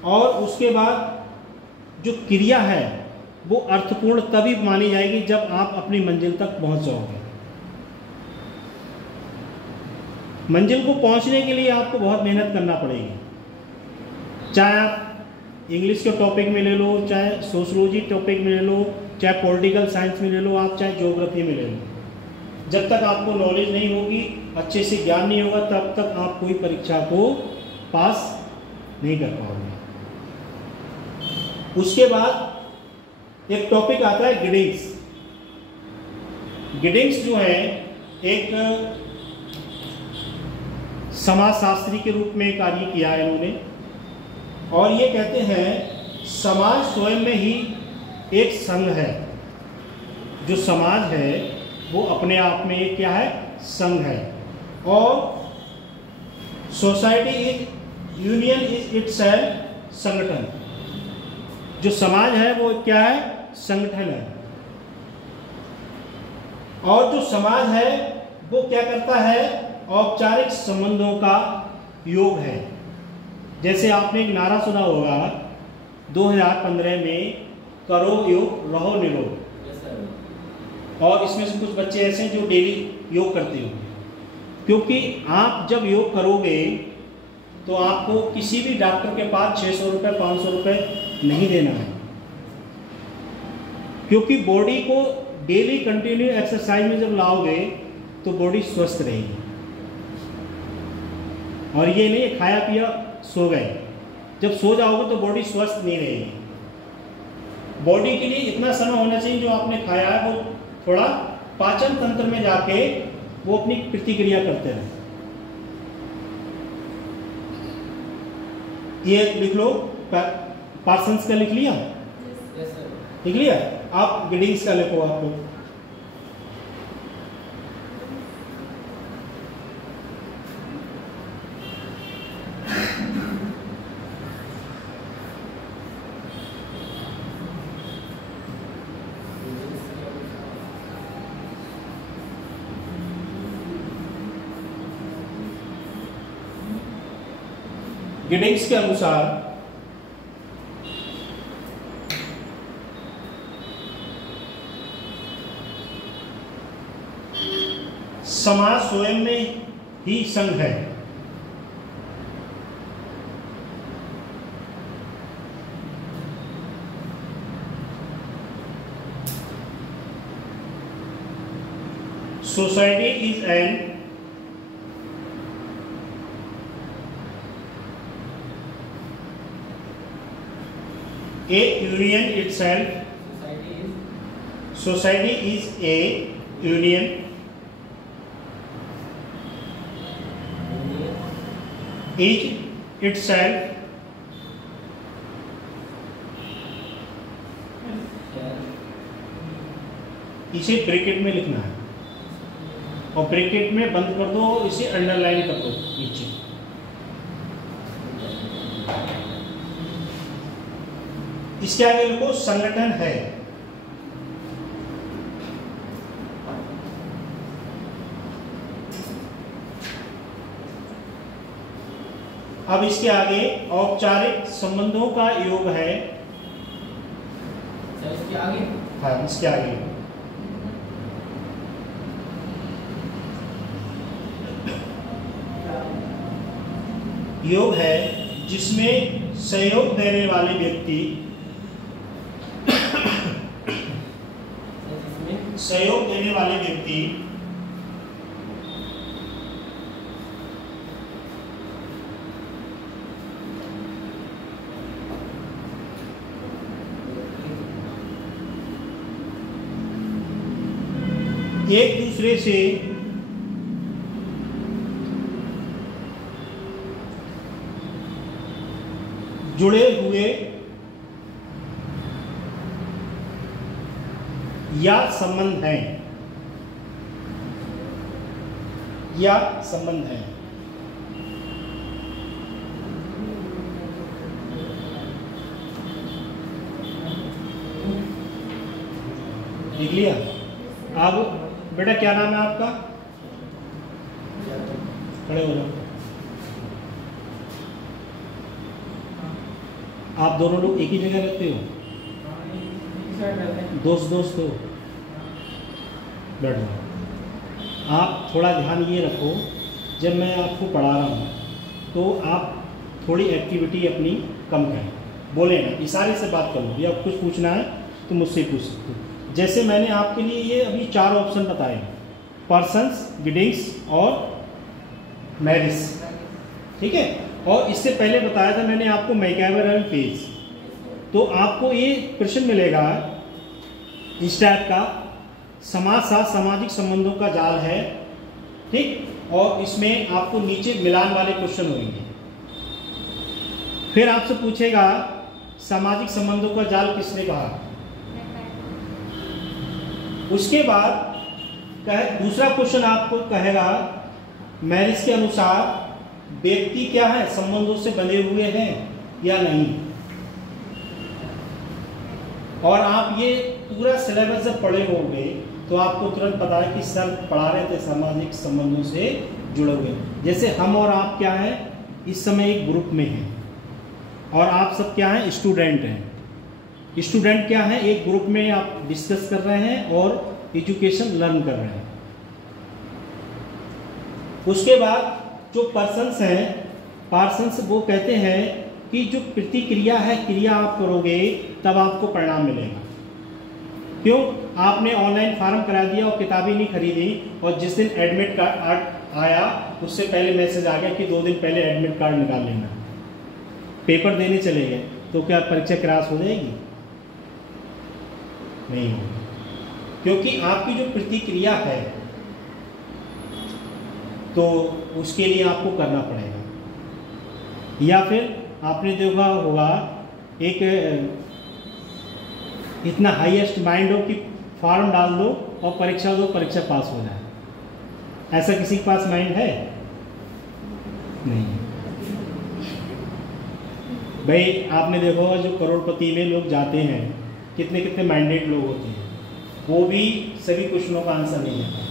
और उसके बाद जो क्रिया है वो अर्थपूर्ण तभी मानी जाएगी जब आप अपनी मंजिल तक पहुंच जाओगे। मंजिल को पहुंचने के लिए आपको बहुत मेहनत करना पड़ेगी। चाहे आप इंग्लिश के टॉपिक में ले लो, चाहे सोशलॉजी टॉपिक में ले लो, चाहे पॉलिटिकल साइंस में ले लो, आप चाहे ज्योग्राफी में ले लो, जब तक आपको नॉलेज नहीं होगी, अच्छे से ज्ञान नहीं होगा, तब तक आप कोई परीक्षा को पास नहीं कर पाओगे। उसके बाद एक टॉपिक आता है गिडिंग्स। गिडिंग्स जो है एक समाजशास्त्री के रूप में कार्य किया है इन्होंने, और ये कहते हैं समाज स्वयं में ही एक संघ है। जो समाज है वो अपने आप में एक क्या है, संघ है। और society is union is itself संगठन। जो समाज है वो क्या है, संगठन है। और जो समाज है वो क्या करता है, औपचारिक संबंधों का योग है। जैसे आपने एक नारा सुना होगा 2015 में, करो योग रहो निरोग। और इसमें से कुछ बच्चे ऐसे हैं जो डेली योग करते होंगे, क्योंकि आप जब योग करोगे तो आपको किसी भी डॉक्टर के पास 600 रुपये 500 रुपये नहीं देना है, क्योंकि बॉडी को डेली कंटिन्यू एक्सरसाइज में जब लाओगे तो बॉडी स्वस्थ रहेगी। और ये नहीं खाया पिया सो गए, जब सो जाओगे तो बॉडी स्वस्थ नहीं रहेगी। बॉडी के लिए इतना समय होना चाहिए जो आपने खाया है वो थोड़ा पाचन तंत्र में जाके वो अपनी प्रतिक्रिया करते रहे। ये लिख लो, पार्सन्स का लिख लिया, लिख लिया। आप गिडिंग्स का लिखो आप लोग। गिडिंग्स के अनुसार समाज स्वयं में ही संघ है। Society is an a union itself. Society is a union is itself इसे ब्रैकेट में लिखना है और ब्रैकेट में बंद कर दो, इसे अंडरलाइन कर दो नीचे। इसके आगे लिखो संगठन है। अब इसके आगे औपचारिक संबंधों का योग है। इसके आगे, हाँ इसके आगे योग है जिसमें सहयोग देने वाले व्यक्ति सहयोग देने वाले व्यक्ति एक दूसरे से जुड़े हुए या संबंध है, या संबंध है। लिख लिया। अब बेटा क्या नाम है आपका, खड़े हो जाओ। आप दोनों लोग एक ही जगह रहते हो? दोस्त हो? बैठो। आप थोड़ा ध्यान ये रखो, जब मैं आपको पढ़ा रहा हूँ तो आप थोड़ी एक्टिविटी अपनी कम करें, बोले ना, इशारे से बात करो। या कुछ पूछना है तो मुझसे पूछ सकते हो। जैसे मैंने आपके लिए ये अभी 4 ऑप्शन बताए, पर्सन्स, बिल्डिंग्स और मैरिज, ठीक है। और इससे पहले बताया था मैंने आपको मैकैबर एंड पेज। तो आपको ये प्रश्न मिलेगा इस टाइप का, समाज शास्त्र सामाजिक संबंधों का जाल है, ठीक। और इसमें आपको नीचे मिलान वाले क्वेश्चन होंगे। फिर आपसे पूछेगा सामाजिक संबंधों का जाल किसने कहा। उसके बाद दूसरा क्वेश्चन आपको कहेगा मैरिज के अनुसार व्यक्ति क्या है, संबंधों से बंधे हुए हैं या नहीं। और आप ये पूरा सिलेबस जब पढ़े होंगे तो आपको तुरंत पता है कि सर पढ़ा रहे थे सामाजिक संबंधों से जुड़े हुए। जैसे हम और आप क्या हैं, इस समय एक ग्रुप में हैं, और आप सब क्या हैं, स्टूडेंट हैं। स्टूडेंट क्या है, एक ग्रुप में आप डिस्कस कर रहे हैं और एजुकेशन लर्न कर रहे हैं। उसके बाद जो पर्सन्स हैं, पर्सन्स वो कहते हैं कि जो प्रतिक्रिया है, क्रिया आप करोगे तब आपको परिणाम मिलेगा। क्यों? आपने ऑनलाइन फॉर्म करा दिया और किताबें नहीं खरीदी, और जिस दिन एडमिट कार्ड आया उससे पहले मैसेज आ गया कि 2 दिन पहले एडमिट कार्ड निकाल लेना। पेपर देने चले गए तो क्या परीक्षा क्रैश हो जाएगी? नहीं होगी, क्योंकि आपकी जो प्रतिक्रिया है तो उसके लिए आपको करना पड़ेगा। या फिर आपने देखा होगा एक इतना हाईएस्ट माइंड हो कि फॉर्म डाल दो और परीक्षा दो, परीक्षा पास हो जाए। ऐसा किसी के पास माइंड है? नहीं। भाई आपने देखा होगा जो करोड़पति में लोग जाते हैं, कितने कितने माइंडेड लोग होते हैं, वो भी सभी क्वेश्चनों का आंसर नहीं आता।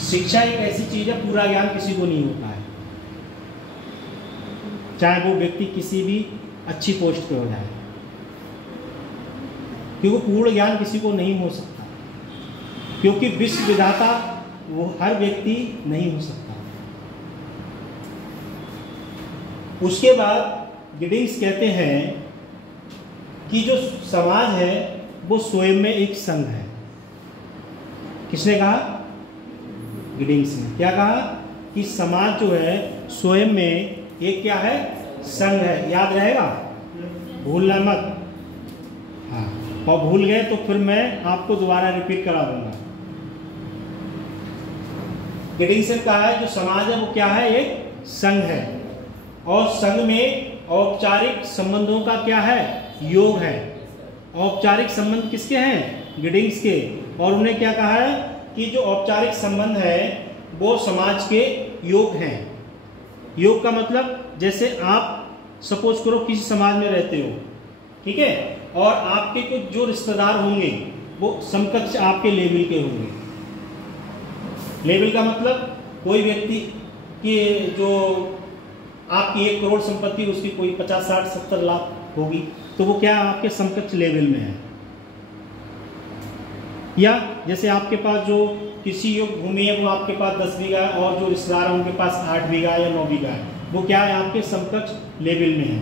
शिक्षा एक ऐसी चीज है, पूरा ज्ञान किसी को नहीं होता है, चाहे वो व्यक्ति किसी भी अच्छी पोस्ट पे हो जाए, क्योंकि पूर्ण ज्ञान किसी को नहीं हो सकता, क्योंकि विश्व विधाता वो हर व्यक्ति नहीं हो सकता। उसके बाद गिडिंग्स कहते हैं कि जो समाज है वो स्वयं में एक संघ है। किसने कहा? गिडिंग्स ने। क्या कहा? कि समाज जो है स्वयं में एक क्या है, संघ है। याद रहेगा, भूलना मत। हाँ, और भूल गए तो फिर मैं आपको दोबारा रिपीट करा दूंगा। गिडिंग्स ने कहा है जो समाज है वो क्या है, एक संघ है, और संघ में औपचारिक संबंधों का क्या है, योग है। औपचारिक संबंध किसके हैं? गिडिंग्स के। और उन्हें क्या कहा है कि जो औपचारिक संबंध है वो समाज के योग हैं। योग का मतलब, जैसे आप सपोज करो किसी समाज में रहते हो, ठीक है, और आपके कुछ जो रिश्तेदार होंगे वो समकक्ष आपके लेवल के होंगे। लेवल का मतलब कोई व्यक्ति की जो आपकी 1 करोड़ संपत्ति, उसकी कोई 50, 60, 70 लाख होगी, तो वो क्या आपके समकक्ष लेवल में है। या जैसे आपके पास जो किसी योग भूमि है वो आपके पास 10 बीघा है, और जो रिश्तेदार है उनके पास 8 बीघा या 9 बीघा है, वो क्या है, आपके समकक्ष लेवल में है।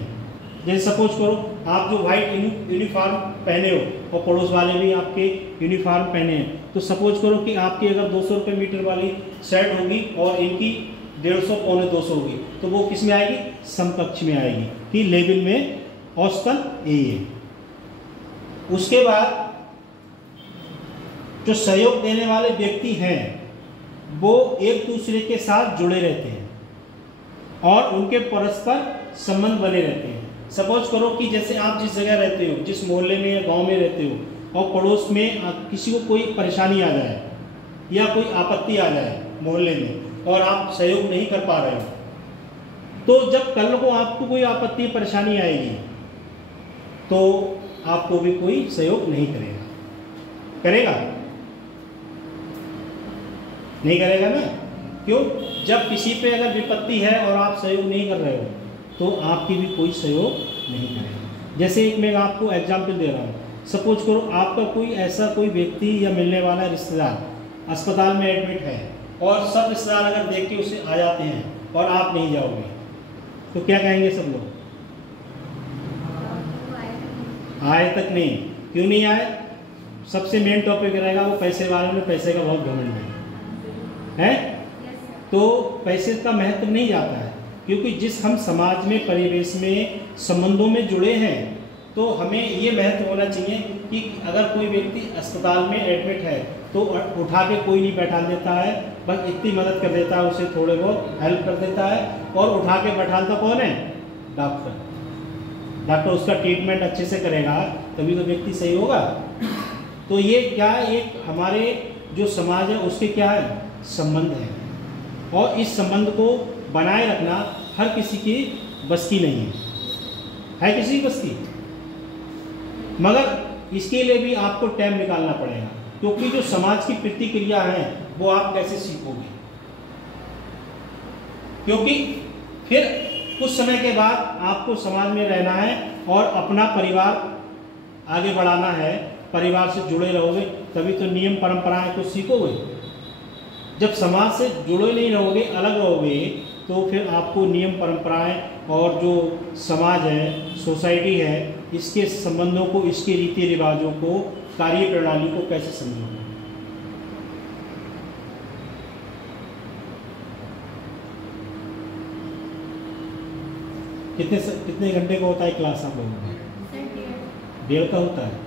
जैसे सपोज करो आप जो व्हाइट यूनिफॉर्म पहने हो और पड़ोस वाले भी आपके यूनिफॉर्म पहने हैं, तो सपोज करो कि आपकी अगर 200 रुपये मीटर वाली शर्ट होगी और इनकी 150 पौने 200 होगी, तो वो किस में आएगी, समकक्ष में आएगी, कि लेवल में औसतन यही है। उसके बाद जो सहयोग देने वाले व्यक्ति हैं वो एक दूसरे के साथ जुड़े रहते हैं और उनके परस्पर संबंध बने रहते हैं। सपोज करो कि जैसे आप जिस जगह रहते हो, जिस मोहल्ले में या गांव में रहते हो, और पड़ोस में किसी को कोई परेशानी आ जाए या कोई आपत्ति आ जाए मोहल्ले में, और आप सहयोग नहीं कर पा रहे हो, तो जब कल को आपको कोई आपत्ति परेशानी आएगी तो आपको भी कोई सहयोग नहीं करेगा। करेगा? नहीं करेगा ना? क्यों? जब किसी पे अगर विपत्ति है और आप सहयोग नहीं कर रहे हो तो आपकी भी कोई सहयोग नहीं करेगा। जैसे एक मैं आपको एग्जाम्पल दे रहा हूँ, सपोज करो आपका कोई ऐसा कोई व्यक्ति या मिलने वाला रिश्तेदार अस्पताल में एडमिट है और सब रिश्तेदार अगर देख के उसे आ जाते हैं और आप नहीं जाओगे, तो क्या कहेंगे सब लोग? आए तक नहीं। क्यों नहीं आए? सबसे मेन टॉपिक रहेगा वो पैसे वाले में, पैसे का बहुत घमंड है। तो पैसे का महत्व नहीं जाता है, क्योंकि जिस हम समाज में, परिवेश में, संबंधों में जुड़े हैं, तो हमें ये महत्व होना चाहिए कि अगर कोई व्यक्ति अस्पताल में एडमिट है तो उठा के कोई नहीं बैठा देता है, बस इतनी मदद कर देता है, उसे थोड़े बहुत हेल्प कर देता है, और उठा के बैठाता कौन है? डॉक्टर। डॉक्टर उसका ट्रीटमेंट अच्छे से करेगा तभी तो व्यक्ति सही होगा। तो ये क्या, एक हमारे जो समाज है उसके क्या है, संबंध है, और इस संबंध को बनाए रखना हर किसी की बस की नहीं है किसी की बस की, मगर इसके लिए भी आपको टाइम निकालना पड़ेगा, क्योंकि जो समाज की प्रतिक्रिया है वो आप कैसे सीखोगे, क्योंकि फिर कुछ समय के बाद आपको समाज में रहना है और अपना परिवार आगे बढ़ाना है, परिवार से जुड़े रहोगे तभी तो नियम परंपराएं कुछ सीखोगे। जब समाज से जुड़े नहीं रहोगे, अलग रहोगे, तो फिर आपको नियम परंपराएं और जो समाज है, सोसाइटी है, इसके संबंधों को, इसके रीति रिवाजों को, कार्य प्रणाली को कैसे समझोगे। कितने घंटे का होता है क्लास आप लोगों का? 1.5 का होता है।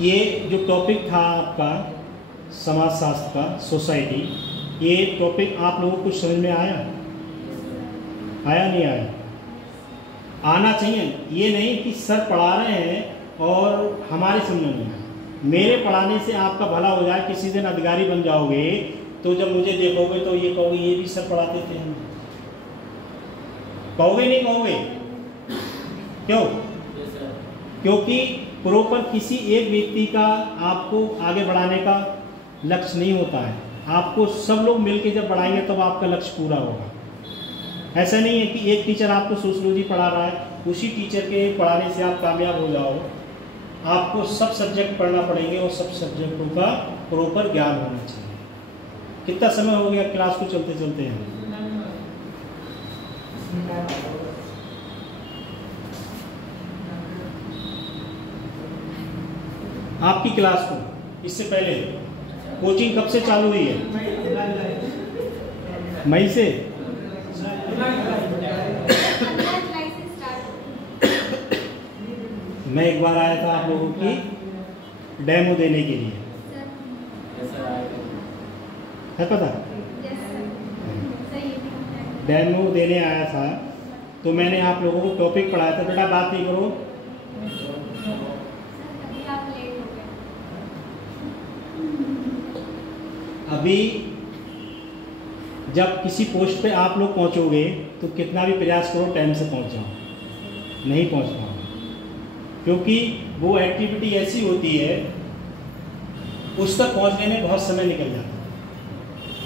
ये जो टॉपिक था आपका समाज शास्त्र का, सोसाइटी, ये टॉपिक आप लोगों को समझ में आया नहीं आया? आना चाहिए। ये नहीं कि सर पढ़ा रहे हैं और हमारे समझ में आए, मेरे पढ़ाने से आपका भला हो जाए, किसी दिन अधिकारी बन जाओगे तो जब मुझे देखोगे तो ये कहोगे ये भी सर पढ़ाते थे हम। कहोगे नहीं कहोगे? क्यों? क्योंकि प्रॉपर किसी एक व्यक्ति का आपको आगे बढ़ाने का लक्ष्य नहीं होता है, आपको सब लोग मिलकर जब बढ़ाएंगे तब आपका लक्ष्य पूरा होगा। ऐसा नहीं है कि एक टीचर आपको सोशियोलॉजी पढ़ा रहा है, उसी टीचर के पढ़ाने से आप कामयाब हो जाओ। आपको सब सब्जेक्ट पढ़ना पड़ेंगे और सब सब्जेक्टों का प्रॉपर ज्ञान होना चाहिए। कितना समय हो गया क्लास को चलते चलते हैं? आपकी क्लास को इससे पहले कोचिंग कब से चालू हुई है? मई से। मैं एक बार आया था आप लोगों की डेमो देने के लिए, है पता? डेमो देने आया था तो मैंने आप लोगों को टॉपिक पढ़ाया था, बेटा बात नहीं करो। अभी जब किसी पोस्ट पे आप लोग पहुंचोगे तो कितना भी प्रयास करो टाइम से पहुंच जाओ, नहीं पहुंच पाओगे, क्योंकि वो एक्टिविटी ऐसी होती है उस तक पहुंचने में बहुत समय निकल जाता है।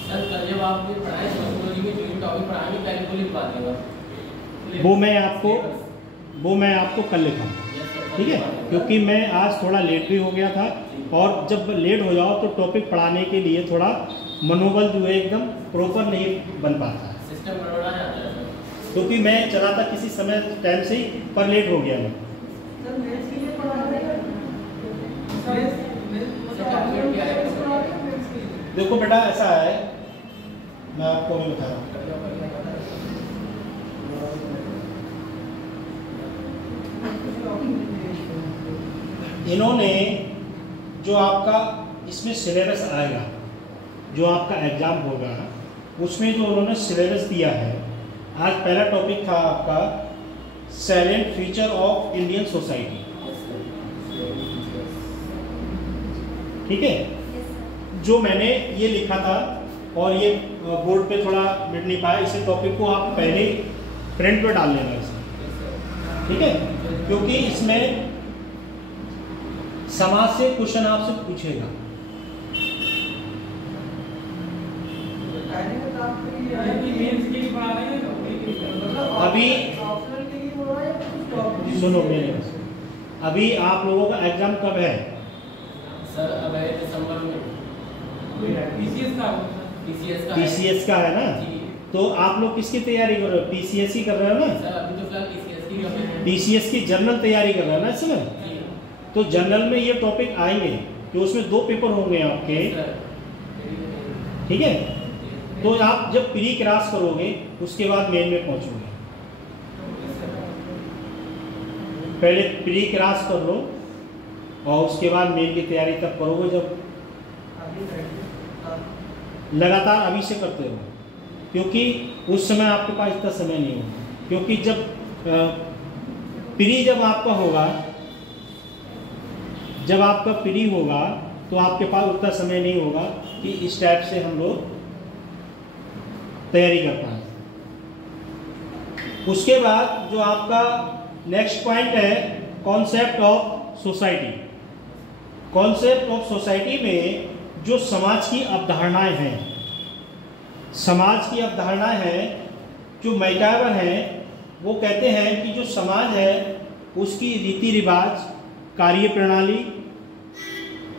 सर कल जब आपने पढ़ाई सोशियोलॉजी में जो टॉपिक पढ़ाएंगे पहले को लिखवा देगा, वो मैं आपको कल लिखाऊंगा, ठीक है? क्योंकि मैं आज थोड़ा लेट भी हो गया था, और जब लेट हो जाओ तो टॉपिक पढ़ाने के लिए थोड़ा मनोबल जो है एकदम प्रॉपर नहीं बन पाता है, सिस्टम गड़बड़ा जाता है क्योंकि मैं चला था किसी समय टाइम से ही, पर लेट हो गया मैं। देखो बेटा ऐसा है, मैं आपको नहीं बता रहा हूँ। इन्होंने जो आपका इसमें सिलेबस आएगा, जो आपका एग्जाम होगा, उसमें जो उन्होंने सिलेबस दिया है, आज पहला टॉपिक था आपका silent feature of Indian society, ठीक है? जो मैंने ये लिखा था और ये बोर्ड पे थोड़ा मिट नहीं पाया, इसे टॉपिक को आप पहले ही प्रिंट पे डाल लेना इसमें, ठीक है? क्योंकि इसमें समाज से क्वेश्चन आपसे पूछेगा। अभी सुनो मेरे पास, अभी आप लोगों का एग्जाम कब है? सर अब है दिसंबर में। पीसीएस का है ना? तो आप लोग किसकी तैयारी कर रहे हो? पीसीएस की कर रहे हो ना? सर अभी तो फिलहाल पीसीएस की कर रहे हैं। पीसीएस की जनरल तैयारी कर रहे हो ना इस समय? तो जनरल में ये टॉपिक आएंगे कि उसमें 2 पेपर होंगे आपके, ठीक है? तो आप जब प्री क्रॉस करोगे उसके बाद मेन में पहुंचोगे। पहले प्री क्रॉस कर लो और उसके बाद मेन की तैयारी तब करोगे, जब लगातार अभी से करते हो, क्योंकि उस समय आपके पास इतना समय नहीं होगा। क्योंकि जब प्री जब आपका होगा, जब आपका प्री होगा तो आपके पास उतना समय नहीं होगा कि इस टाइप से हम लोग तैयारी कर पाए। उसके बाद जो आपका नेक्स्ट पॉइंट है concept of society. Concept of society में जो समाज की अवधारणाएं हैं, समाज की अवधारणाएं हैं, जो मैकावर हैं, वो कहते हैं कि जो समाज है उसकी रीति रिवाज, कार्य प्रणाली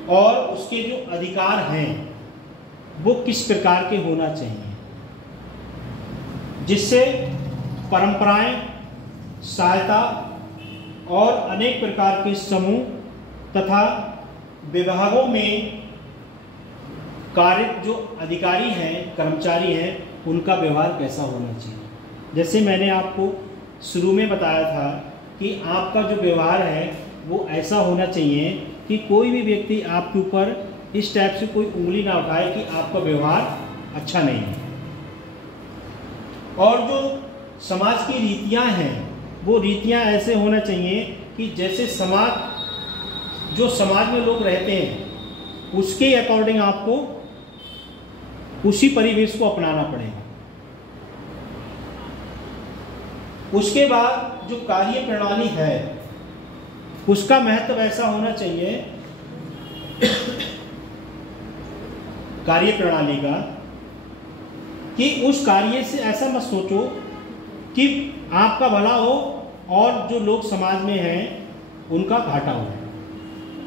और उसके जो अधिकार हैं वो किस प्रकार के होना चाहिए, जिससे परंपराएं, सहायता और अनेक प्रकार के समूह तथा विभागों में कार्य जो अधिकारी हैं, कर्मचारी हैं, उनका व्यवहार कैसा होना चाहिए। जैसे मैंने आपको शुरू में बताया था कि आपका जो व्यवहार है वो ऐसा होना चाहिए कि कोई भी व्यक्ति आपके ऊपर इस टाइप से कोई उंगली ना उठाए कि आपका व्यवहार अच्छा नहीं है। और जो समाज की रीतियां हैं वो रीतियां ऐसे होना चाहिए कि जैसे समाज, जो समाज में लोग रहते हैं उसके अकॉर्डिंग आपको उसी परिवेश को अपनाना पड़ेगा। उसके बाद जो कार्य प्रणाली है उसका महत्व ऐसा होना चाहिए, कार्य प्रणाली का, कि उस कार्य से ऐसा मत सोचो कि आपका भला हो और जो लोग समाज में हैं उनका घाटा हो।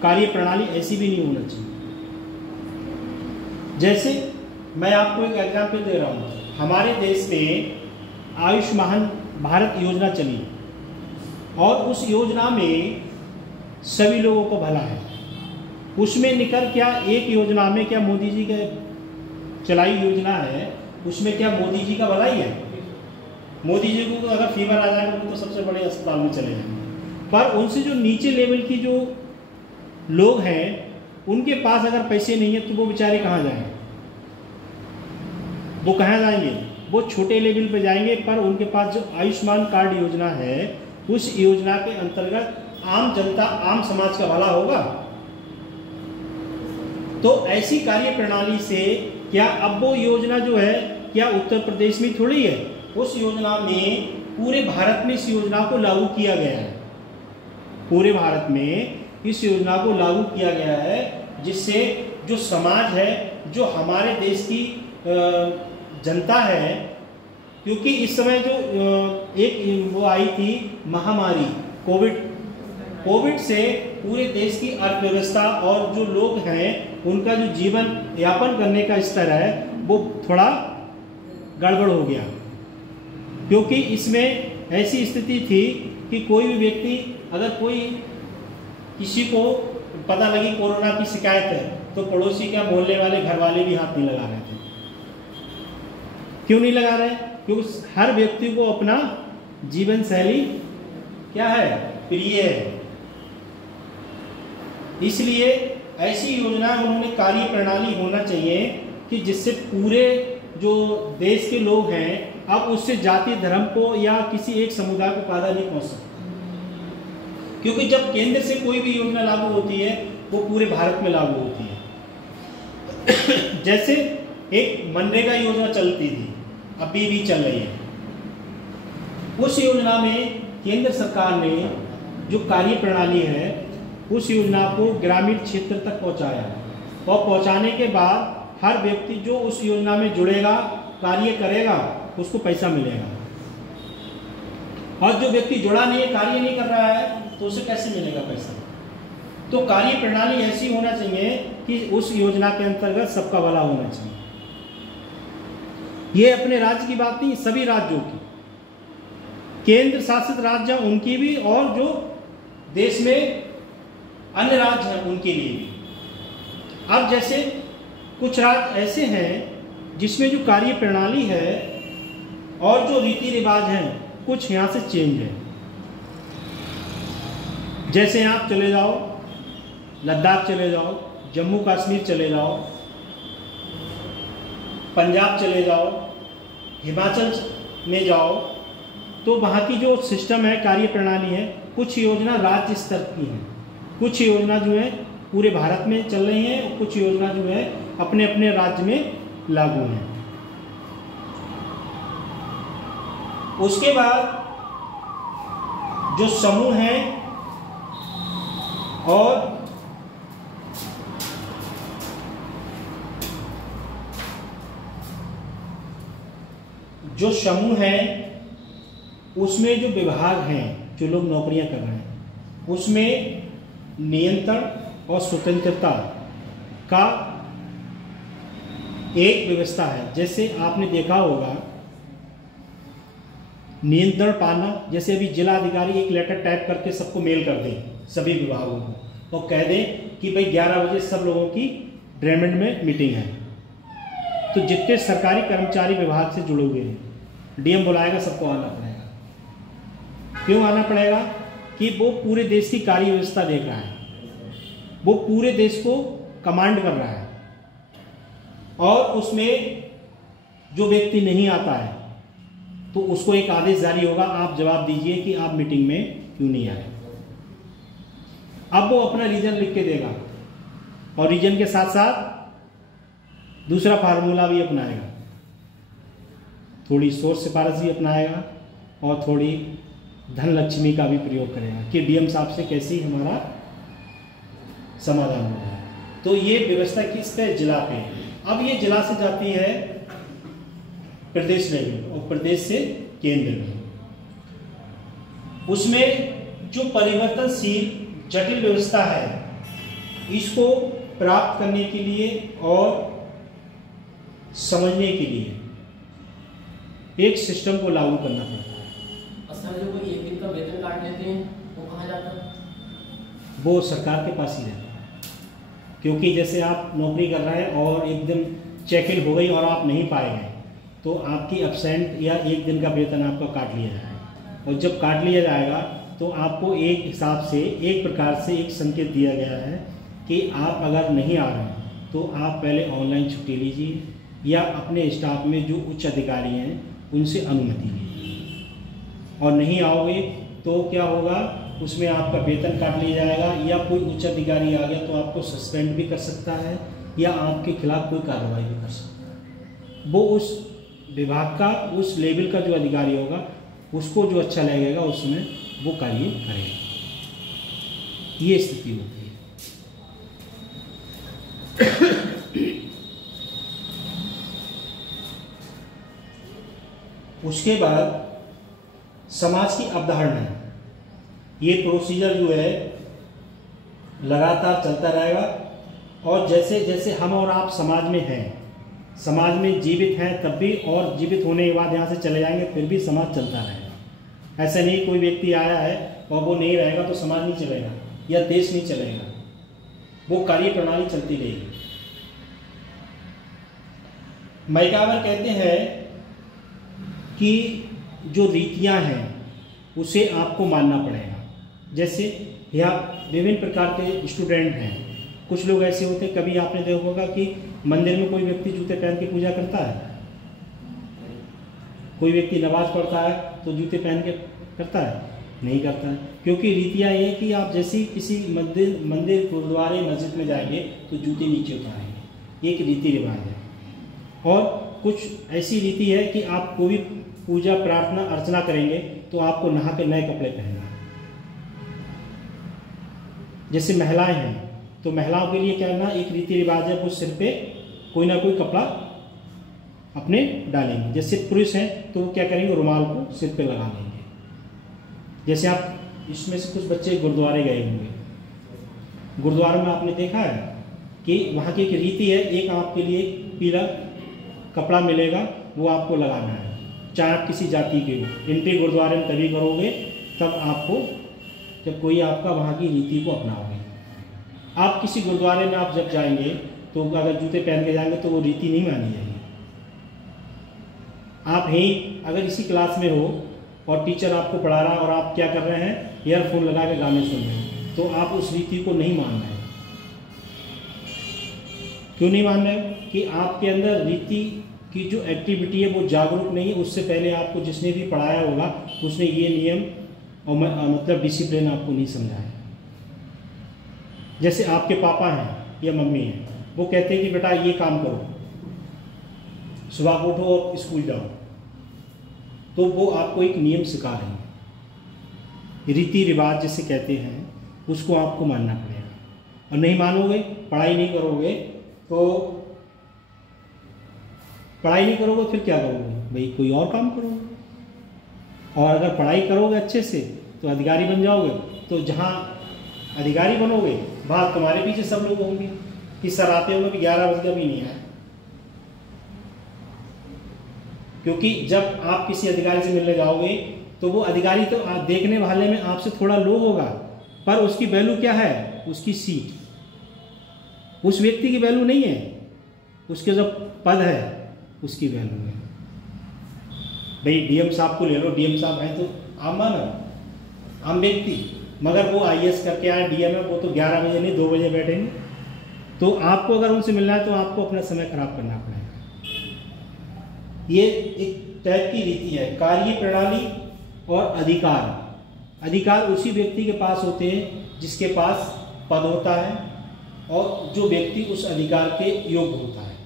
कार्य प्रणाली ऐसी भी नहीं होना चाहिए। जैसे मैं आपको एक एग्जाम्पल दे रहा हूँ, हमारे देश में आयुष्मान भारत योजना चली और उस योजना में सभी लोगों को भला है। उसमें निकल क्या, एक योजना में क्या मोदी जी के चलाई योजना है, उसमें क्या मोदी जी का भलाई है? मोदी जी को तो अगर फीवर आ जाएगा तो सबसे बड़े अस्पताल में चले जाएंगे, पर उनसे जो नीचे लेवल की जो लोग हैं उनके पास अगर पैसे नहीं है तो वो बेचारे कहाँ जाएंगे? वो कहाँ जाएंगे? वो छोटे लेवल पे जाएंगे। पर उनके पास जो आयुष्मान कार्ड योजना है उस योजना के अंतर्गत आम जनता, आम समाज का भला होगा। तो ऐसी कार्य प्रणाली से क्या अब वो योजना जो है क्या उत्तर प्रदेश में थोड़ी है, उस योजना में पूरे भारत में इस योजना को लागू किया गया है। पूरे भारत में इस योजना को लागू किया गया है, जिससे जो समाज है, जो हमारे देश की जनता है, क्योंकि इस समय जो एक वो आई थी महामारी कोविड से पूरे देश की अर्थव्यवस्था और जो लोग हैं उनका जो जीवन यापन करने का स्तर है वो थोड़ा गड़बड़ हो गया। क्योंकि इसमें ऐसी स्थिति थी कि कोई भी व्यक्ति, अगर कोई किसी को पता लगी कोरोना की शिकायत है तो पड़ोसी क्या, मोहल्ले वाले, घर वाले भी हाथ नहीं लगा रहे थे। क्यों नहीं लगा रहे? क्योंकि हर व्यक्ति को अपना जीवन शैली क्या है, प्रिय है। इसलिए ऐसी योजना उन्होंने कार्य प्रणाली होना चाहिए कि जिससे पूरे जो देश के लोग हैं अब उससे जाति धर्म को या किसी एक समुदाय को फायदा नहीं पहुंच सकता। क्योंकि जब केंद्र से कोई भी योजना लागू होती है वो पूरे भारत में लागू होती है। जैसे एक मनरेगा योजना चलती थी, अभी भी चल रही है। उस योजना में केंद्र सरकार ने जो कार्य प्रणाली है उस योजना को ग्रामीण क्षेत्र तक पहुंचाया और पहुंचाने के बाद हर व्यक्ति जो उस योजना में जुड़ेगा, कार्य करेगा, उसको पैसा मिलेगा। और जो व्यक्ति जुड़ा नहीं है, कार्य नहीं कर रहा है, तो उसे कैसे मिलेगा पैसा? तो कार्य प्रणाली ऐसी होना चाहिए कि उस योजना के अंतर्गत सबका भला होना चाहिए। ये अपने राज्य की बात नहीं, सभी राज्यों की, केंद्र शासित राज्य हैं उनकी भी, और जो देश में अन्य राज्य हैं उनके लिए भी। अब जैसे कुछ राज्य ऐसे हैं जिसमें जो कार्य प्रणाली है और जो रीति रिवाज हैं कुछ यहाँ से चेंज है। जैसे आप चले जाओ लद्दाख, चले जाओ जम्मू कश्मीर, चले जाओ पंजाब, चले जाओ हिमाचल में जाओ, तो वहाँ की जो सिस्टम है, कार्य प्रणाली है, कुछ योजना राज्य स्तर की है, कुछ योजना जो है पूरे भारत में चल रही है, और कुछ योजना जो है अपने अपने राज्य में लागू है। उसके बाद जो समूह हैं और जो समूह हैं उसमें जो विभाग हैं, जो लोग नौकरियां कर रहे हैं, उसमें नियंत्रण और स्वतंत्रता का एक व्यवस्था है। जैसे आपने देखा होगा नियंत्रण पाना, जैसे अभी जिला अधिकारी एक लेटर टाइप करके सबको मेल कर दें सभी विभागों को, और कह दें कि भाई 11 बजे सब लोगों की ड्रेमेंट में मीटिंग है, तो जितने सरकारी कर्मचारी विभाग से जुड़े हुए हैं, डीएम बुलाएगा, सबको आना पड़ेगा। क्यों आना पड़ेगा? कि वो पूरे देश की कार्य व्यवस्था देख रहा है, वो पूरे देश को कमांड कर रहा है, और उसमें जो व्यक्ति नहीं आता है तो उसको एक आदेश जारी होगा, आप जवाब दीजिए कि आप मीटिंग में क्यों नहीं आए। अब वो अपना रीजन लिख के देगा, और रीजन के साथ साथ दूसरा फार्मूला भी अपनाएगा, थोड़ी सोर्स सिफारिश भी अपनाएगा, और थोड़ी धन लक्ष्मी का भी प्रयोग करेगा कि डीएम साहब से कैसी हमारा समाधान होगा। तो ये व्यवस्था किस पे? जिला पे। अब ये जिला से जाती है प्रदेश लेवल, और प्रदेश से केंद्र में। उसमें जो परिवर्तनशील जटिल व्यवस्था है, इसको प्राप्त करने के लिए और समझने के लिए एक सिस्टम को लागू करना पड़ता है। सर, जो कोई एक दिन का वेतन काट लेते हैं वो कहाँ जाता है? वो सरकार के पास ही रहता है, क्योंकि जैसे आप नौकरी कर रहे हैं और एकदम चेक इन हो गई और आप नहीं पाए गए, तो आपकी एब्सेंट या एक दिन का वेतन आपका काट लिया जाएगा, और जब काट लिया जाएगा तो आपको एक हिसाब से, एक प्रकार से एक संकेत दिया गया है कि आप अगर नहीं आ रहे हैं तो आप पहले ऑनलाइन छुट्टी लीजिए, या अपने स्टाफ में जो उच्च अधिकारी हैं उनसे अनुमति लीजिए, और नहीं आओगे तो क्या होगा, उसमें आपका वेतन काट लिया जाएगा, या कोई उच्च अधिकारी आ गया तो आपको सस्पेंड भी कर सकता है, या आपके खिलाफ कोई कार्रवाई भी कर सकता है। वो उस विभाग का, उस लेवल का जो अधिकारी होगा, उसको जो अच्छा लगेगा उसमें वो कार्य करेगा। ये स्थिति होती है। उसके बाद समाज की अवधारणा, ये प्रोसीजर जो है लगातार चलता रहेगा, और जैसे जैसे हम और आप समाज में हैं, समाज में जीवित हैं तब भी, और जीवित होने के बाद यहाँ से चले जाएंगे फिर भी समाज चलता रहेगा। ऐसा नहीं कोई व्यक्ति आया है और वो नहीं रहेगा तो समाज नहीं चलेगा या देश नहीं चलेगा, वो कार्य प्रणाली चलती रहेगी। मैकावर कहते हैं कि जो रीतियां हैं उसे आपको मानना पड़ेगा। जैसे यहाँ विभिन्न प्रकार के स्टूडेंट हैं, कुछ लोग ऐसे होते हैं, कभी आपने देखा होगा कि मंदिर में कोई व्यक्ति जूते पहन के पूजा करता है, कोई व्यक्ति नमाज पढ़ता है तो जूते पहन के करता है? नहीं करता है, क्योंकि रीतियाँ ये कि आप जैसे किसी मंदिर गुरुद्वारे मस्जिद में जाएंगे तो जूते नीचे उतारेंगे, एक रीति रिवाज है। और कुछ ऐसी रीति है कि आप कोई भी पूजा प्रार्थना अर्चना करेंगे तो आपको नहा के नए कपड़े पहनना। जैसे महिलाएं हैं तो महिलाओं के लिए क्या करना, एक रीति रिवाज है, वो सिर पे कोई ना कोई कपड़ा अपने डालेंगे। जैसे पुरुष हैं तो वो क्या करेंगे, रुमाल को सिर पे लगा लेंगे। जैसे आप इसमें से कुछ बच्चे गुरुद्वारे गए होंगे, गुरुद्वारे में आपने देखा है कि वहाँ की एक रीति है, एक आपके लिए पीला कपड़ा मिलेगा, वो आपको लगाना है, चाहे आप किसी जाति के हो। एंट्री गुरुद्वारे में तभी करोगे तब आपको, जब कोई आपका वहाँ की रीति को अपनाओगे। आप किसी गुरुद्वारे में आप जब जाएंगे तो अगर जूते पहन के जाएंगे तो वो रीति नहीं मानी जाएगी। आप ही अगर इसी क्लास में हो और टीचर आपको पढ़ा रहा है और आप क्या कर रहे हैं, ईयरफोन लगा के गाने सुन रहे हैं, तो आप उस रीति को नहीं मान रहे। क्यों नहीं मान रहे? कि आपके अंदर रीति की जो एक्टिविटी है वो जागरूक नहीं है। उससे पहले आपको जिसने भी पढ़ाया होगा उसने ये नियम और मतलब डिसिप्लिन आपको नहीं समझाया। जैसे आपके पापा हैं या मम्मी हैं, वो कहते हैं कि बेटा ये काम करो, सुबह उठो और स्कूल जाओ, तो वो आपको एक नियम सिखा रहे हैं, रीति रिवाज जिसे कहते हैं, उसको आपको मानना पड़ेगा। और नहीं मानोगे, पढ़ाई नहीं करोगे, तो पढ़ाई नहीं करोगे फिर क्या करोगे भाई, कोई और काम करोगे। और अगर पढ़ाई करोगे अच्छे से तो अधिकारी बन जाओगे, तो जहाँ अधिकारी बनोगे वहाँ तुम्हारे पीछे सब लोग होंगे कि सर आते होंगे भी 11 बजे भी नहीं आए। क्योंकि जब आप किसी अधिकारी से मिलने जाओगे तो वो अधिकारी तो देखने वाले में आपसे थोड़ा लो होगा, पर उसकी वैल्यू क्या है, उसकी सीट। उस व्यक्ति की वैल्यू नहीं है, उसके जो पद है उसकी वैल्यू है। भाई डीएम साहब को ले लो, डीएम साहब हैं तो आम मानव, आम व्यक्ति, मगर वो आईएएस करके आए, डीएम है, वो तो 11 बजे नहीं 2 बजे बैठेंगे। तो आपको अगर उनसे मिलना है तो आपको अपना समय खराब करना पड़ेगा। ये एक टाइप की रीति है। कार्य प्रणाली और अधिकार। अधिकार उसी व्यक्ति के पास होते हैं जिसके पास पद होता है और जो व्यक्ति उस अधिकार के योग्य होता है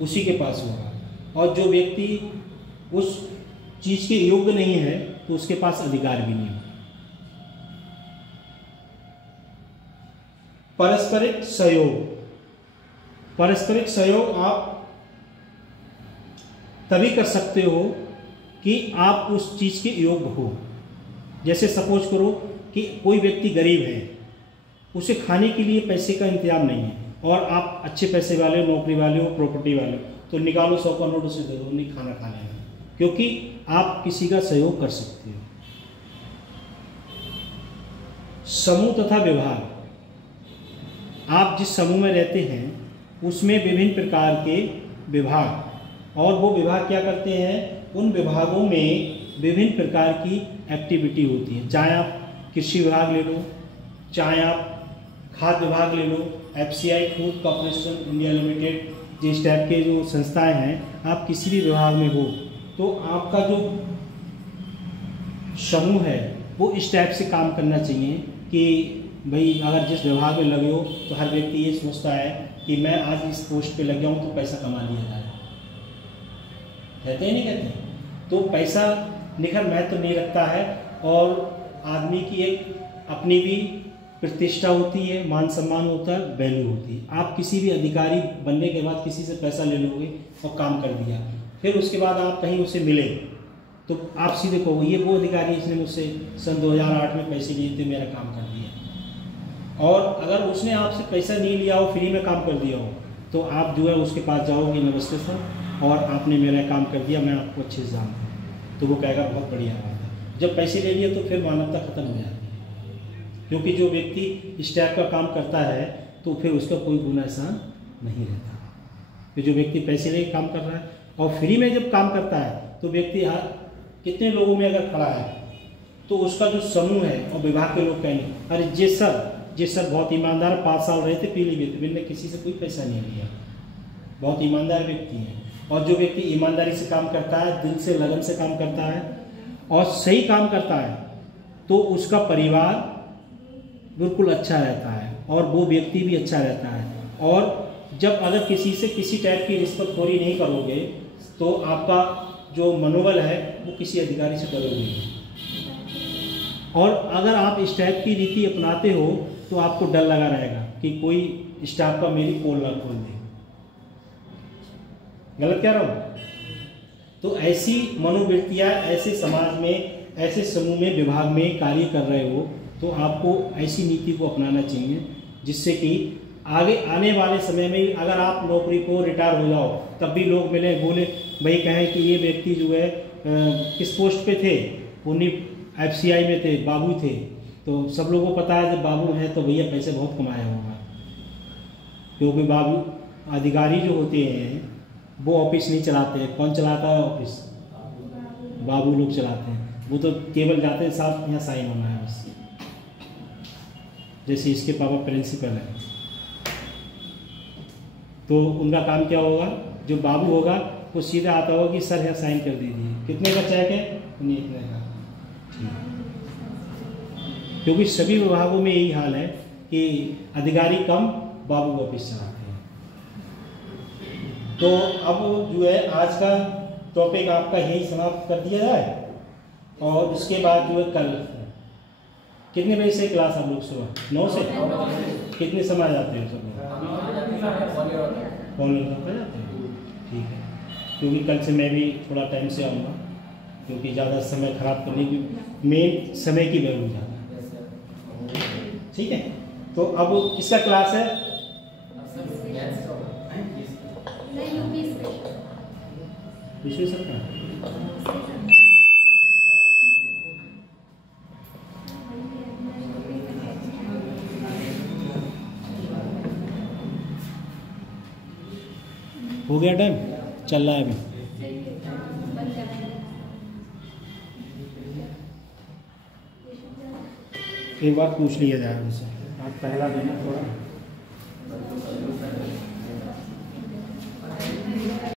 उसी के पास होगा, और जो व्यक्ति उस चीज के योग्य नहीं है तो उसके पास अधिकार भी नहीं होगा। पारस्परिक सहयोग। पारस्परिक सहयोग आप तभी कर सकते हो कि आप उस चीज के योग्य हो। जैसे सपोज करो कि कोई व्यक्ति गरीब है, उसे खाने के लिए पैसे का इंतजाम नहीं है, और आप अच्छे पैसे वाले हो, नौकरी वाले हो, प्रॉपर्टी वाले हो, तो निकालो 100 का नोट उसे दे दो, नहीं खाना खा लेना, क्योंकि आप किसी का सहयोग कर सकते हो। समूह तथा विभाग। आप जिस समूह में रहते हैं उसमें विभिन्न प्रकार के विभाग, और वो विभाग क्या करते हैं, उन विभागों में विभिन्न प्रकार की एक्टिविटी होती है। चाहे आप कृषि विभाग ले लो, चाहे आप खाद्य विभाग ले लो, FCI food corporation India limited, जिस टाइप के जो संस्थाएं हैं, आप किसी भी विभाग में हो तो आपका जो समूह है वो इस टाइप से काम करना चाहिए कि भाई अगर जिस विभाग में लगे हो तो हर व्यक्ति ये सोचता है कि मैं आज इस पोस्ट पे लग गया हूँ तो पैसा कमा लिया जाए। कहते ही नहीं कहते? तो पैसा निखर महत्व नहीं रखता है, और आदमी की एक अपनी भी प्रतिष्ठा होती है, मान सम्मान होता है, वैल्यू होती है। आप किसी भी अधिकारी बनने के बाद किसी से पैसा ले लोगे और काम कर दिया, फिर उसके बाद आप कहीं उसे मिले तो आप सीधे कहोगे ये वो अधिकारी इसने मुझसे सन 2008 में पैसे लिए थे, मेरा काम कर दिया। और अगर उसने आपसे पैसा नहीं लिया हो, फ्री में काम कर दिया हो, तो आप जो है उसके पास जाओगे, नमस्ते सर, और आपने मेरा काम कर दिया, मैं आपको अच्छे से जानता हूँ, तो वो कहेगा बहुत बढ़िया बात है। जब पैसे ले लिए तो फिर मानवता खत्म हो जाती है, क्योंकि जो व्यक्ति इस टाइप का काम करता है तो फिर उसका कोई गुना एहसान नहीं रहता। फिर जो व्यक्ति पैसे लेके काम कर रहा है और फ्री में जब काम करता है तो व्यक्ति कितने लोगों में अगर खड़ा है तो उसका जो समूह है और विभाग के लोग कहेंगे अरे जे सर बहुत ईमानदार, 5 साल रहे थे पीलीभीत ने किसी से कोई पैसा नहीं लिया, बहुत ईमानदार व्यक्ति है। और जो व्यक्ति ईमानदारी से काम करता है, दिल से लगन से काम करता है और सही काम करता है, तो उसका परिवार बिल्कुल अच्छा रहता है और वो व्यक्ति भी अच्छा रहता है। और जब अगर किसी से किसी टाइप की रिश्वतखोरी नहीं करोगे तो आपका जो मनोबल है वो किसी अधिकारी से करोगे नहीं। और अगर आप इस टाइप की रीति अपनाते हो तो आपको डर लगा रहेगा कि कोई स्टाफ का मेरी पोल ना खोल दे। गलत कह रहा हूँ? तो ऐसी मनोवृत्तियाँ ऐसे समाज में ऐसे समूह में विभाग में कार्य कर रहे हो तो आपको ऐसी नीति को अपनाना चाहिए जिससे कि आगे आने वाले समय में अगर आप नौकरी को रिटायर हो जाओ तब भी लोग मिले बोले भाई कहें कि ये व्यक्ति जो है किस पोस्ट पे थे, उन्हीं FCI में थे, बाबू थे। तो सब लोगों को पता है जब बाबू हैं तो भैया पैसे बहुत कमाया होगा, क्योंकि बाबू अधिकारी जो होते हैं वो ऑफिस नहीं चलाते हैं। कौन चलाता है ऑफिस? बाबू लोग चलाते हैं। वो तो केवल जाते हैं साहब यहाँ साइन होना है बस। जैसे इसके पापा प्रिंसिपल हैं तो उनका काम क्या होगा, जो बाबू होगा वो सीधा आता होगा कि सर यहाँ साइन कर दीजिए, कितने का चेक है, नहीं इतने का, ठीक। क्योंकि सभी विभागों में यही हाल है कि अधिकारी कम, बाबू ऑफिस चलाते हैं। तो अब जो है आज का टॉपिक आपका यही समाप्त कर दिया जाए और उसके बाद जो है कल कितने बजे से क्लास आप लोग सुबह 9 से कितने समय जाते हैं सब लोग? कौन लोग जाते हैं? ठीक है, क्योंकि कल से मैं भी थोड़ा टाइम से आऊँगा, क्योंकि ज़्यादा समय ख़राब करने की मेन समय की वैल्यू ज़्यादा। ठीक है, तो अब किसका क्लास है? विश्व सर का। हो गया टाइम, चल रहा है अभी। एक बार पूछ लिया जाए उनसे, आप पहला देना थोड़ा।